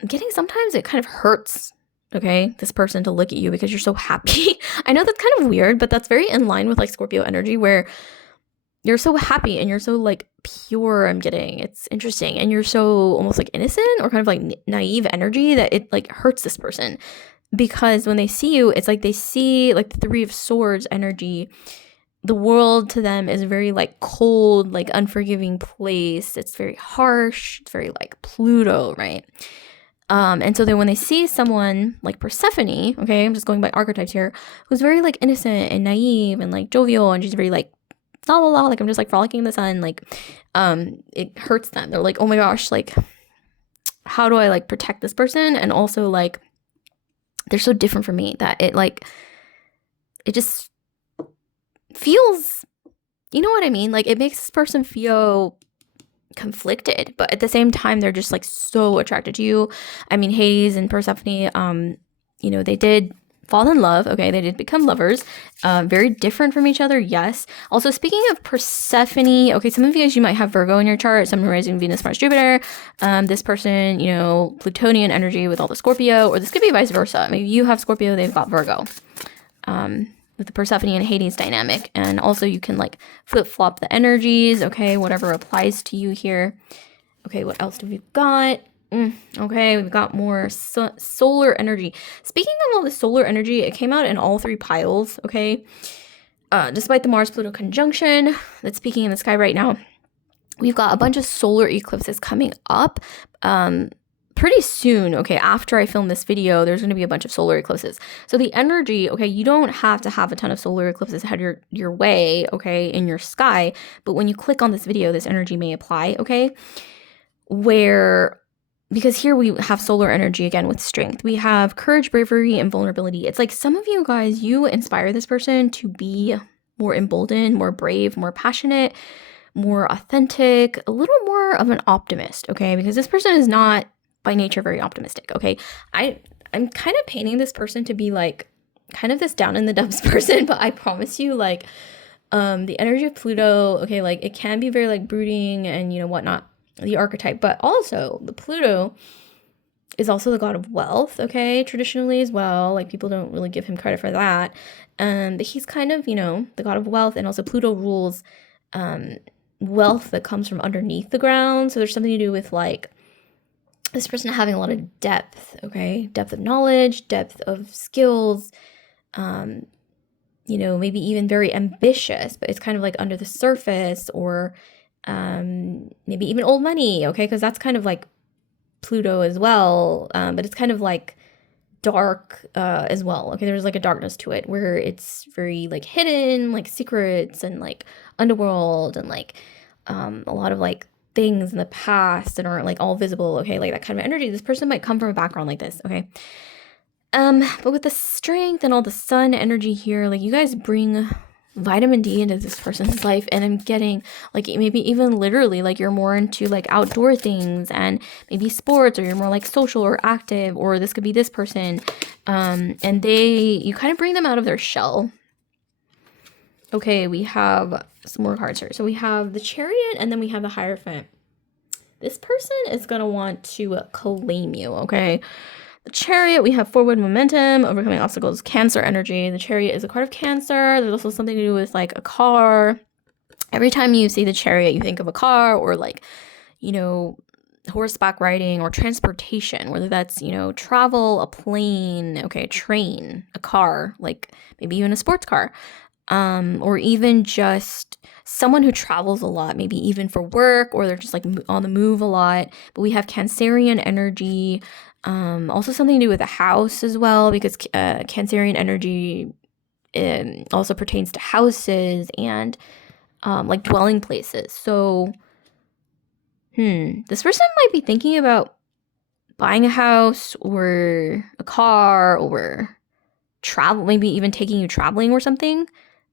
I'm getting sometimes it kind of hurts, okay, this person to look at you because you're so happy. I know that's kind of weird, but that's very in line with like Scorpio energy, where you're so happy and you're so like pure. I'm getting, it's interesting, and you're so almost like innocent or kind of like naive energy that it like hurts this person, because when they see you, it's like they see like the 3 of Swords energy. The world to them is a very like cold, like unforgiving place. It's very harsh. It's very like Pluto, right? And so then when they see someone like Persephone, okay, I'm just going by archetypes here, who's very like innocent and naive and like jovial, and she's very like la la la, like I'm just like frolicking in the sun, like it hurts them. They're like, oh my gosh, like how do I like protect this person? And also like they're so different from me that it just feels, you know what I mean? Like it makes this person feel conflicted, but at the same time they're just like so attracted to you. I mean, Hades and Persephone, you know, they did fall in love. Okay, they did become lovers. Very different from each other, yes. Also, speaking of Persephone, okay, some of you guys, you might have Virgo in your chart, some rising Venus, Mars, Jupiter. This person, you know, Plutonian energy with all the Scorpio, or this could be vice versa. Maybe you have Scorpio, they've got Virgo. With the Persephone and Hades dynamic. And also you can like flip-flop the energies, okay, whatever applies to you here. Okay, what else do we got? Okay, we've got more solar energy. Speaking of all the solar energy, it came out in all 3 piles, okay? Despite the Mars-Pluto conjunction that's peaking in the sky right now, we've got a bunch of solar eclipses coming up. Pretty soon, okay, after I film this video, there's going to be a bunch of solar eclipses. So the energy, okay, you don't have to have a ton of solar eclipses head your way, okay, in your sky, but when you click on this video, this energy may apply, okay, where because here we have solar energy again with strength. We have courage, bravery, and vulnerability. It's like some of you guys, you inspire this person to be more emboldened, more brave, more passionate, more authentic, a little more of an optimist, okay? Because this person is not by nature very optimistic, okay? I'm kind of painting this person to be like kind of this down in the dumps person, but I promise you, like, the energy of Pluto, okay, like it can be very like brooding and whatnot, the archetype, but also the Pluto is also the god of wealth, okay, traditionally as well. Like people don't really give him credit for that. But he's kind of, the god of wealth, and also Pluto rules wealth that comes from underneath the ground. So there's something to do with like this person having a lot of depth, okay, depth of knowledge, depth of skills, maybe even very ambitious, but it's kind of like under the surface, or maybe even old money, okay, because that's kind of like Pluto as well, but it's kind of like dark as well, okay, there's like a darkness to it where it's very like hidden, like secrets and like underworld and like a lot of like things in the past that aren't like all visible, okay, like that kind of energy. This person might come from a background like this, okay. But with the strength and all the sun energy here, like you guys bring vitamin D into this person's life, and I'm getting like maybe even literally like you're more into like outdoor things and maybe sports, or you're more like social or active, or this could be this person, and you kind of bring them out of their shell. Okay, we have some more cards here. So we have the Chariot, and then we have the Hierophant. This person is going to want to claim you, okay? The Chariot, we have forward momentum, overcoming obstacles, Cancer energy. The Chariot is a card of Cancer. There's also something to do with like a car. Every time you see the Chariot, you think of a car, or like, horseback riding or transportation, whether that's, travel, a plane, okay, a train, a car, like maybe even a sports car, or even just someone who travels a lot, maybe even for work, or they're just like on the move a lot. But we have Cancerian energy, also something to do with a house as well, because Cancerian energy also pertains to houses and like dwelling places. So this person might be thinking about buying a house or a car, or travel, maybe even taking you traveling or something,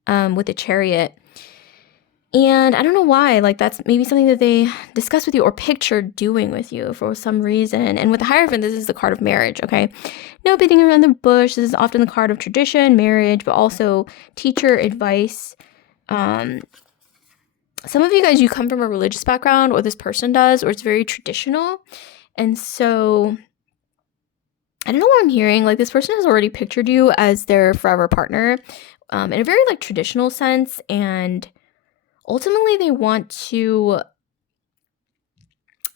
with the Chariot. And I don't know why, like that's maybe something that they discuss with you or picture doing with you for some reason. And with the Hierophant, this is the card of marriage, okay? No beating around the bush. This is often the card of tradition, marriage, but also teacher, advice. Some of you guys, you come from a religious background, or this person does, or it's very traditional. And so I don't know what I'm hearing. Like this person has already pictured you as their forever partner, in a very like traditional sense, and ultimately they want to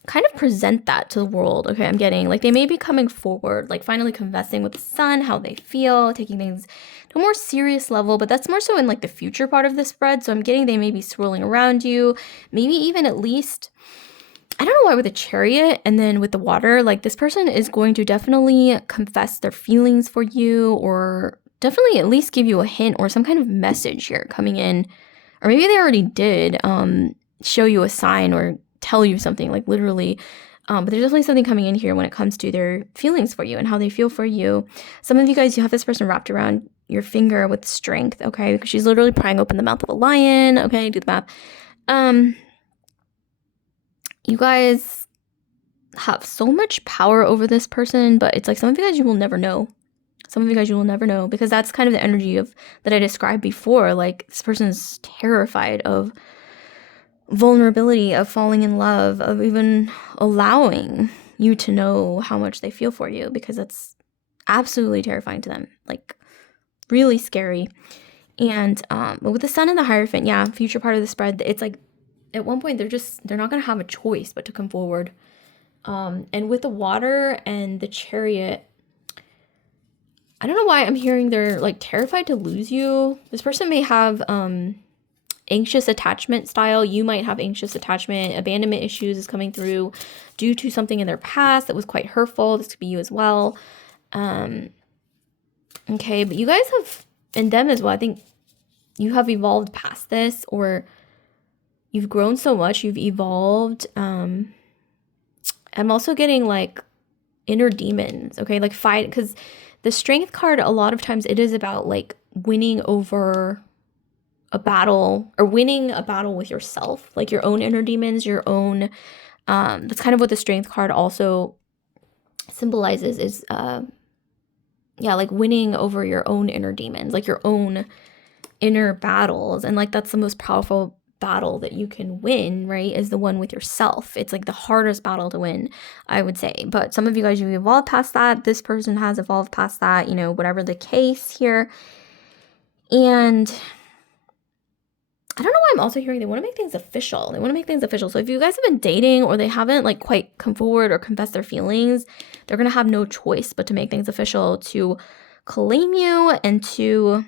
kind of present that to the world. Okay, I'm getting like they may be coming forward, like finally confessing with the sun how they feel, taking things to a more serious level, but that's more so in like the future part of the spread. So I'm getting they may be swirling around you, maybe even at least, I don't know why with the Chariot and then with the water, like this person is going to definitely confess their feelings for you, or definitely at least give you a hint or some kind of message here coming in. Or maybe they already did show you a sign or tell you something, like literally. But there's definitely something coming in here when it comes to their feelings for you and how they feel for you. Some of you guys, you have this person wrapped around your finger with strength, okay? Because she's literally prying open the mouth of a lion, okay? Do the math. You guys have so much power over this person, but it's like some of you guys you will never know. Some of you guys you will never know, because that's kind of the energy of that I described before. Like this person's terrified of vulnerability, of falling in love, of even allowing you to know how much they feel for you, because that's absolutely terrifying to them, like really scary. And but with the Sun and the Hierophant, yeah, future part of the spread, it's like at one point they're not gonna have a choice but to come forward. And with the Water and the Chariot, I don't know why I'm hearing they're like terrified to lose you. This person may have anxious attachment style. You might have anxious attachment. Abandonment issues is coming through due to something in their past that was quite hurtful. This could be you as well. Okay, but you guys have, and them as well, I think you have evolved past this, or you've grown so much, you've evolved, I'm also getting like inner demons, okay? Like fight, because the strength card, a lot of times it is about like winning over a battle or winning a battle with yourself, like your own inner demons, your own, that's kind of what the strength card also symbolizes is, yeah, like winning over your own inner demons, like your own inner battles. And like that's the most powerful battle that you can win, right, is the one with yourself. It's like the hardest battle to win, I would say. But some of you guys, you evolved past that. This person has evolved past that, you know, whatever the case here. And I don't know why I'm also hearing they want to make things official. They want to make things official. So if you guys have been dating or they haven't like quite come forward or confessed their feelings, they're going to have no choice but to make things official, to claim you and to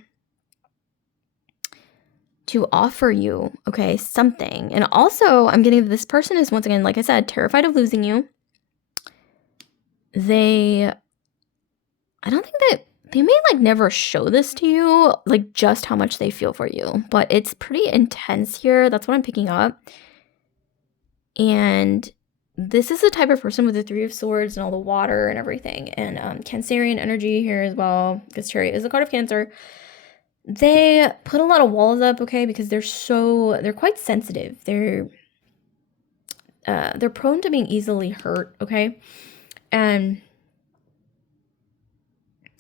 offer you, okay, something. And also I'm getting that this person is, once again, like I said, terrified of losing you. I don't think that they may like never show this to you, like just how much they feel for you, but it's pretty intense here. That's what I'm picking up. And this is the type of person with the 3 of Swords and all the water and everything. And Cancerian energy here as well, because Chariot is a card of Cancer. They put a lot of walls up, okay, because they're quite sensitive. They're prone to being easily hurt, okay?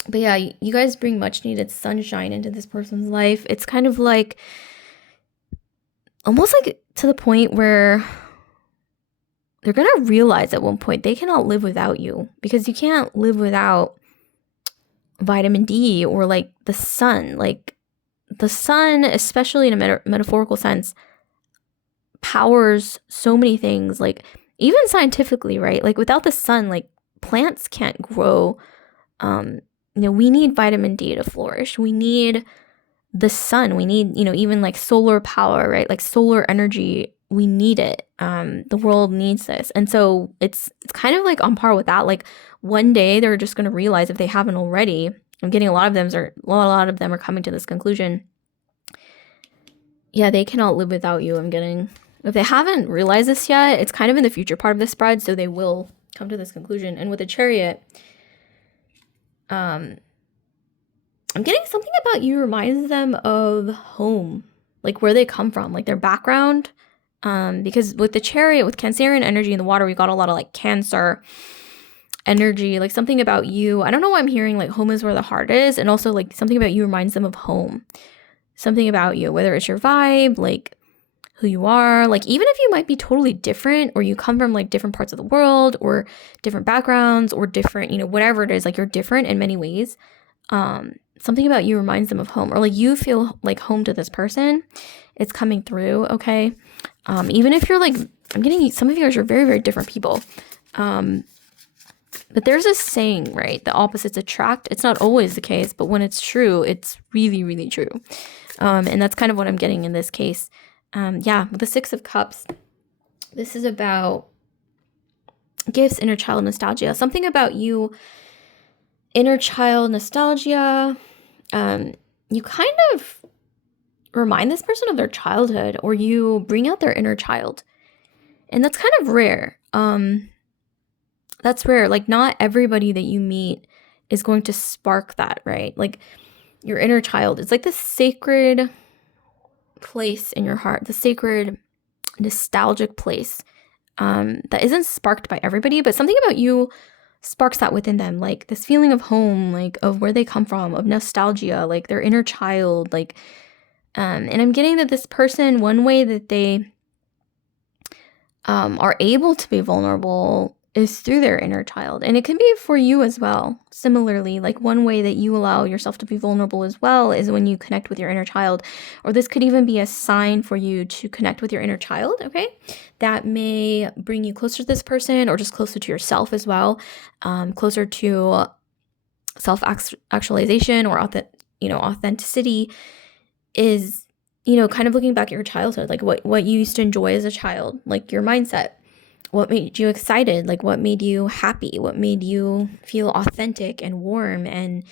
But yeah, you guys bring much needed sunshine into this person's life. It's kind of like almost like to the point where they're going to realize at one point they cannot live without you, because you can't live without vitamin D or like the sun. Like the sun, especially in a metaphorical sense, powers so many things, like even scientifically, right? Like without the sun, like plants can't grow. You know, we need vitamin D to flourish. We need the sun. We need, you know, even like solar power, right? Like solar energy. We need it. The world needs this. And so it's kind of like on par with that. Like one day they're just going to realize, if they haven't already, I'm getting a lot of them are coming to this conclusion. Yeah, they cannot live without you. I'm getting, if they haven't realized this yet, it's kind of in the future part of the spread. So they will come to this conclusion. And with the Chariot, I'm getting something about you reminds them of home, like where they come from, like their background. Because with the Chariot, with Cancerian energy in the water, we got a lot of like Cancer energy, like something about you. I don't know why I'm hearing like home is where the heart is. And also like something about you reminds them of home. Something about you, whether it's your vibe, like who you are, like even if you might be totally different, or you come from like different parts of the world or different backgrounds or different, you know, whatever it is, like you're different in many ways. Something about you reminds them of home, or like you feel like home to this person. It's coming through, okay? Even if you're like, I'm getting some of you guys are very, very different people. But there's a saying, right? The opposites attract. It's not always the case, but when it's true, it's really, really true. And that's kind of what I'm getting in this case. Yeah, with the 6 of Cups, this is about gifts, inner child nostalgia. Something about you, inner child nostalgia. You kind of remind this person of their childhood, or you bring out their inner child. And that's kind of rare. That's rare. Like not everybody that you meet is going to spark that, right? Like your inner child, it's like the sacred place in your heart, the sacred nostalgic place that isn't sparked by everybody, but something about you sparks that within them, like this feeling of home, like of where they come from, of nostalgia, like their inner child, like and I'm getting that this person, one way that they are able to be vulnerable is through their inner child. And it can be for you as well. Similarly, like one way that you allow yourself to be vulnerable as well is when you connect with your inner child. Or this could even be a sign for you to connect with your inner child, okay? That may bring you closer to this person, or just closer to yourself as well. Closer to self-actualization or authenticity is, kind of looking back at your childhood, like what you used to enjoy as a child, like your mindset. What made you excited? Like what made you happy? What made you feel authentic and warm and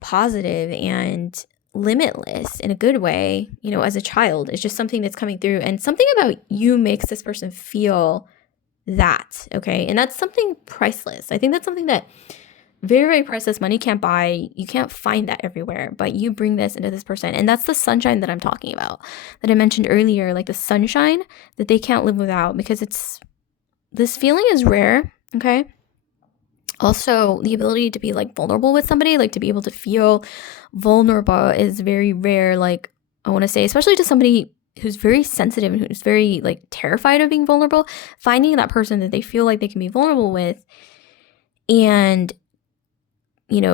positive and limitless in a good way, as a child? It's just something that's coming through, and something about you makes this person feel that, okay? And that's something priceless. I think that's something that very, very priceless. Money can't buy. You can't find that everywhere, but you bring this into this person. And that's the sunshine that I'm talking about, that I mentioned earlier, like the sunshine that they can't live without, because this feeling is rare, okay? Also, the ability to be like vulnerable with somebody, like to be able to feel vulnerable, is very rare. Like, I want to say, especially to somebody who's very sensitive and who's very like terrified of being vulnerable, finding that person that they feel like they can be vulnerable with. And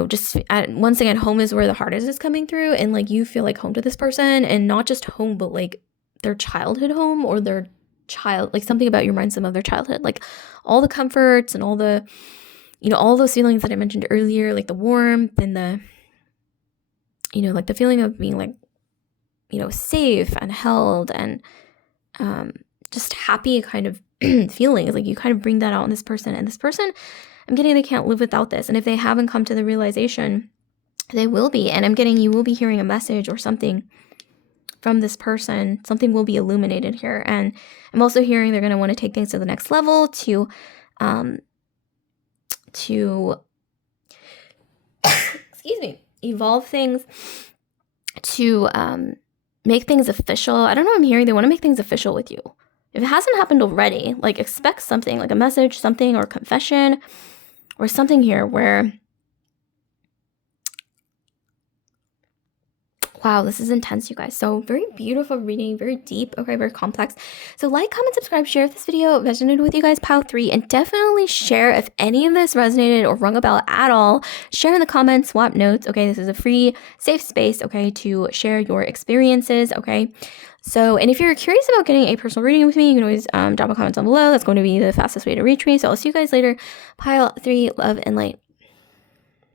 just once again, home is where the heart is coming through, and like you feel like home to this person, and not just home, but like their childhood home, or their child, like something about you reminds them of their childhood, like all the comforts and all the, all those feelings that I mentioned earlier, like the warmth and the, like the feeling of being like, safe and held and just happy kind of feelings. Like you kind of bring that out in this person, and this person, I'm getting, they can't live without this. And if they haven't come to the realization, they will be. And I'm getting, you will be hearing a message or something from this person. Something will be illuminated here. And I'm also hearing they're going to want to take things to the next level, to excuse me, evolve things, to make things official. I don't know, I'm hearing they want to make things official with you. If it hasn't happened already, like expect something, like a message, something, or confession, or something here where, wow, this is intense, you guys. So very beautiful reading, very deep, okay, very complex. So like, comment, subscribe, share if this video resonated with you guys, pile 3, and definitely share if any of this resonated or rung a bell at all. Share in the comments, swap notes, okay? This is a free, safe space, okay, to share your experiences, okay? So, and if you're curious about getting a personal reading with me, you can always drop a comment down below. That's going to be the fastest way to reach me. So I'll see you guys later. Pile 3, love and light.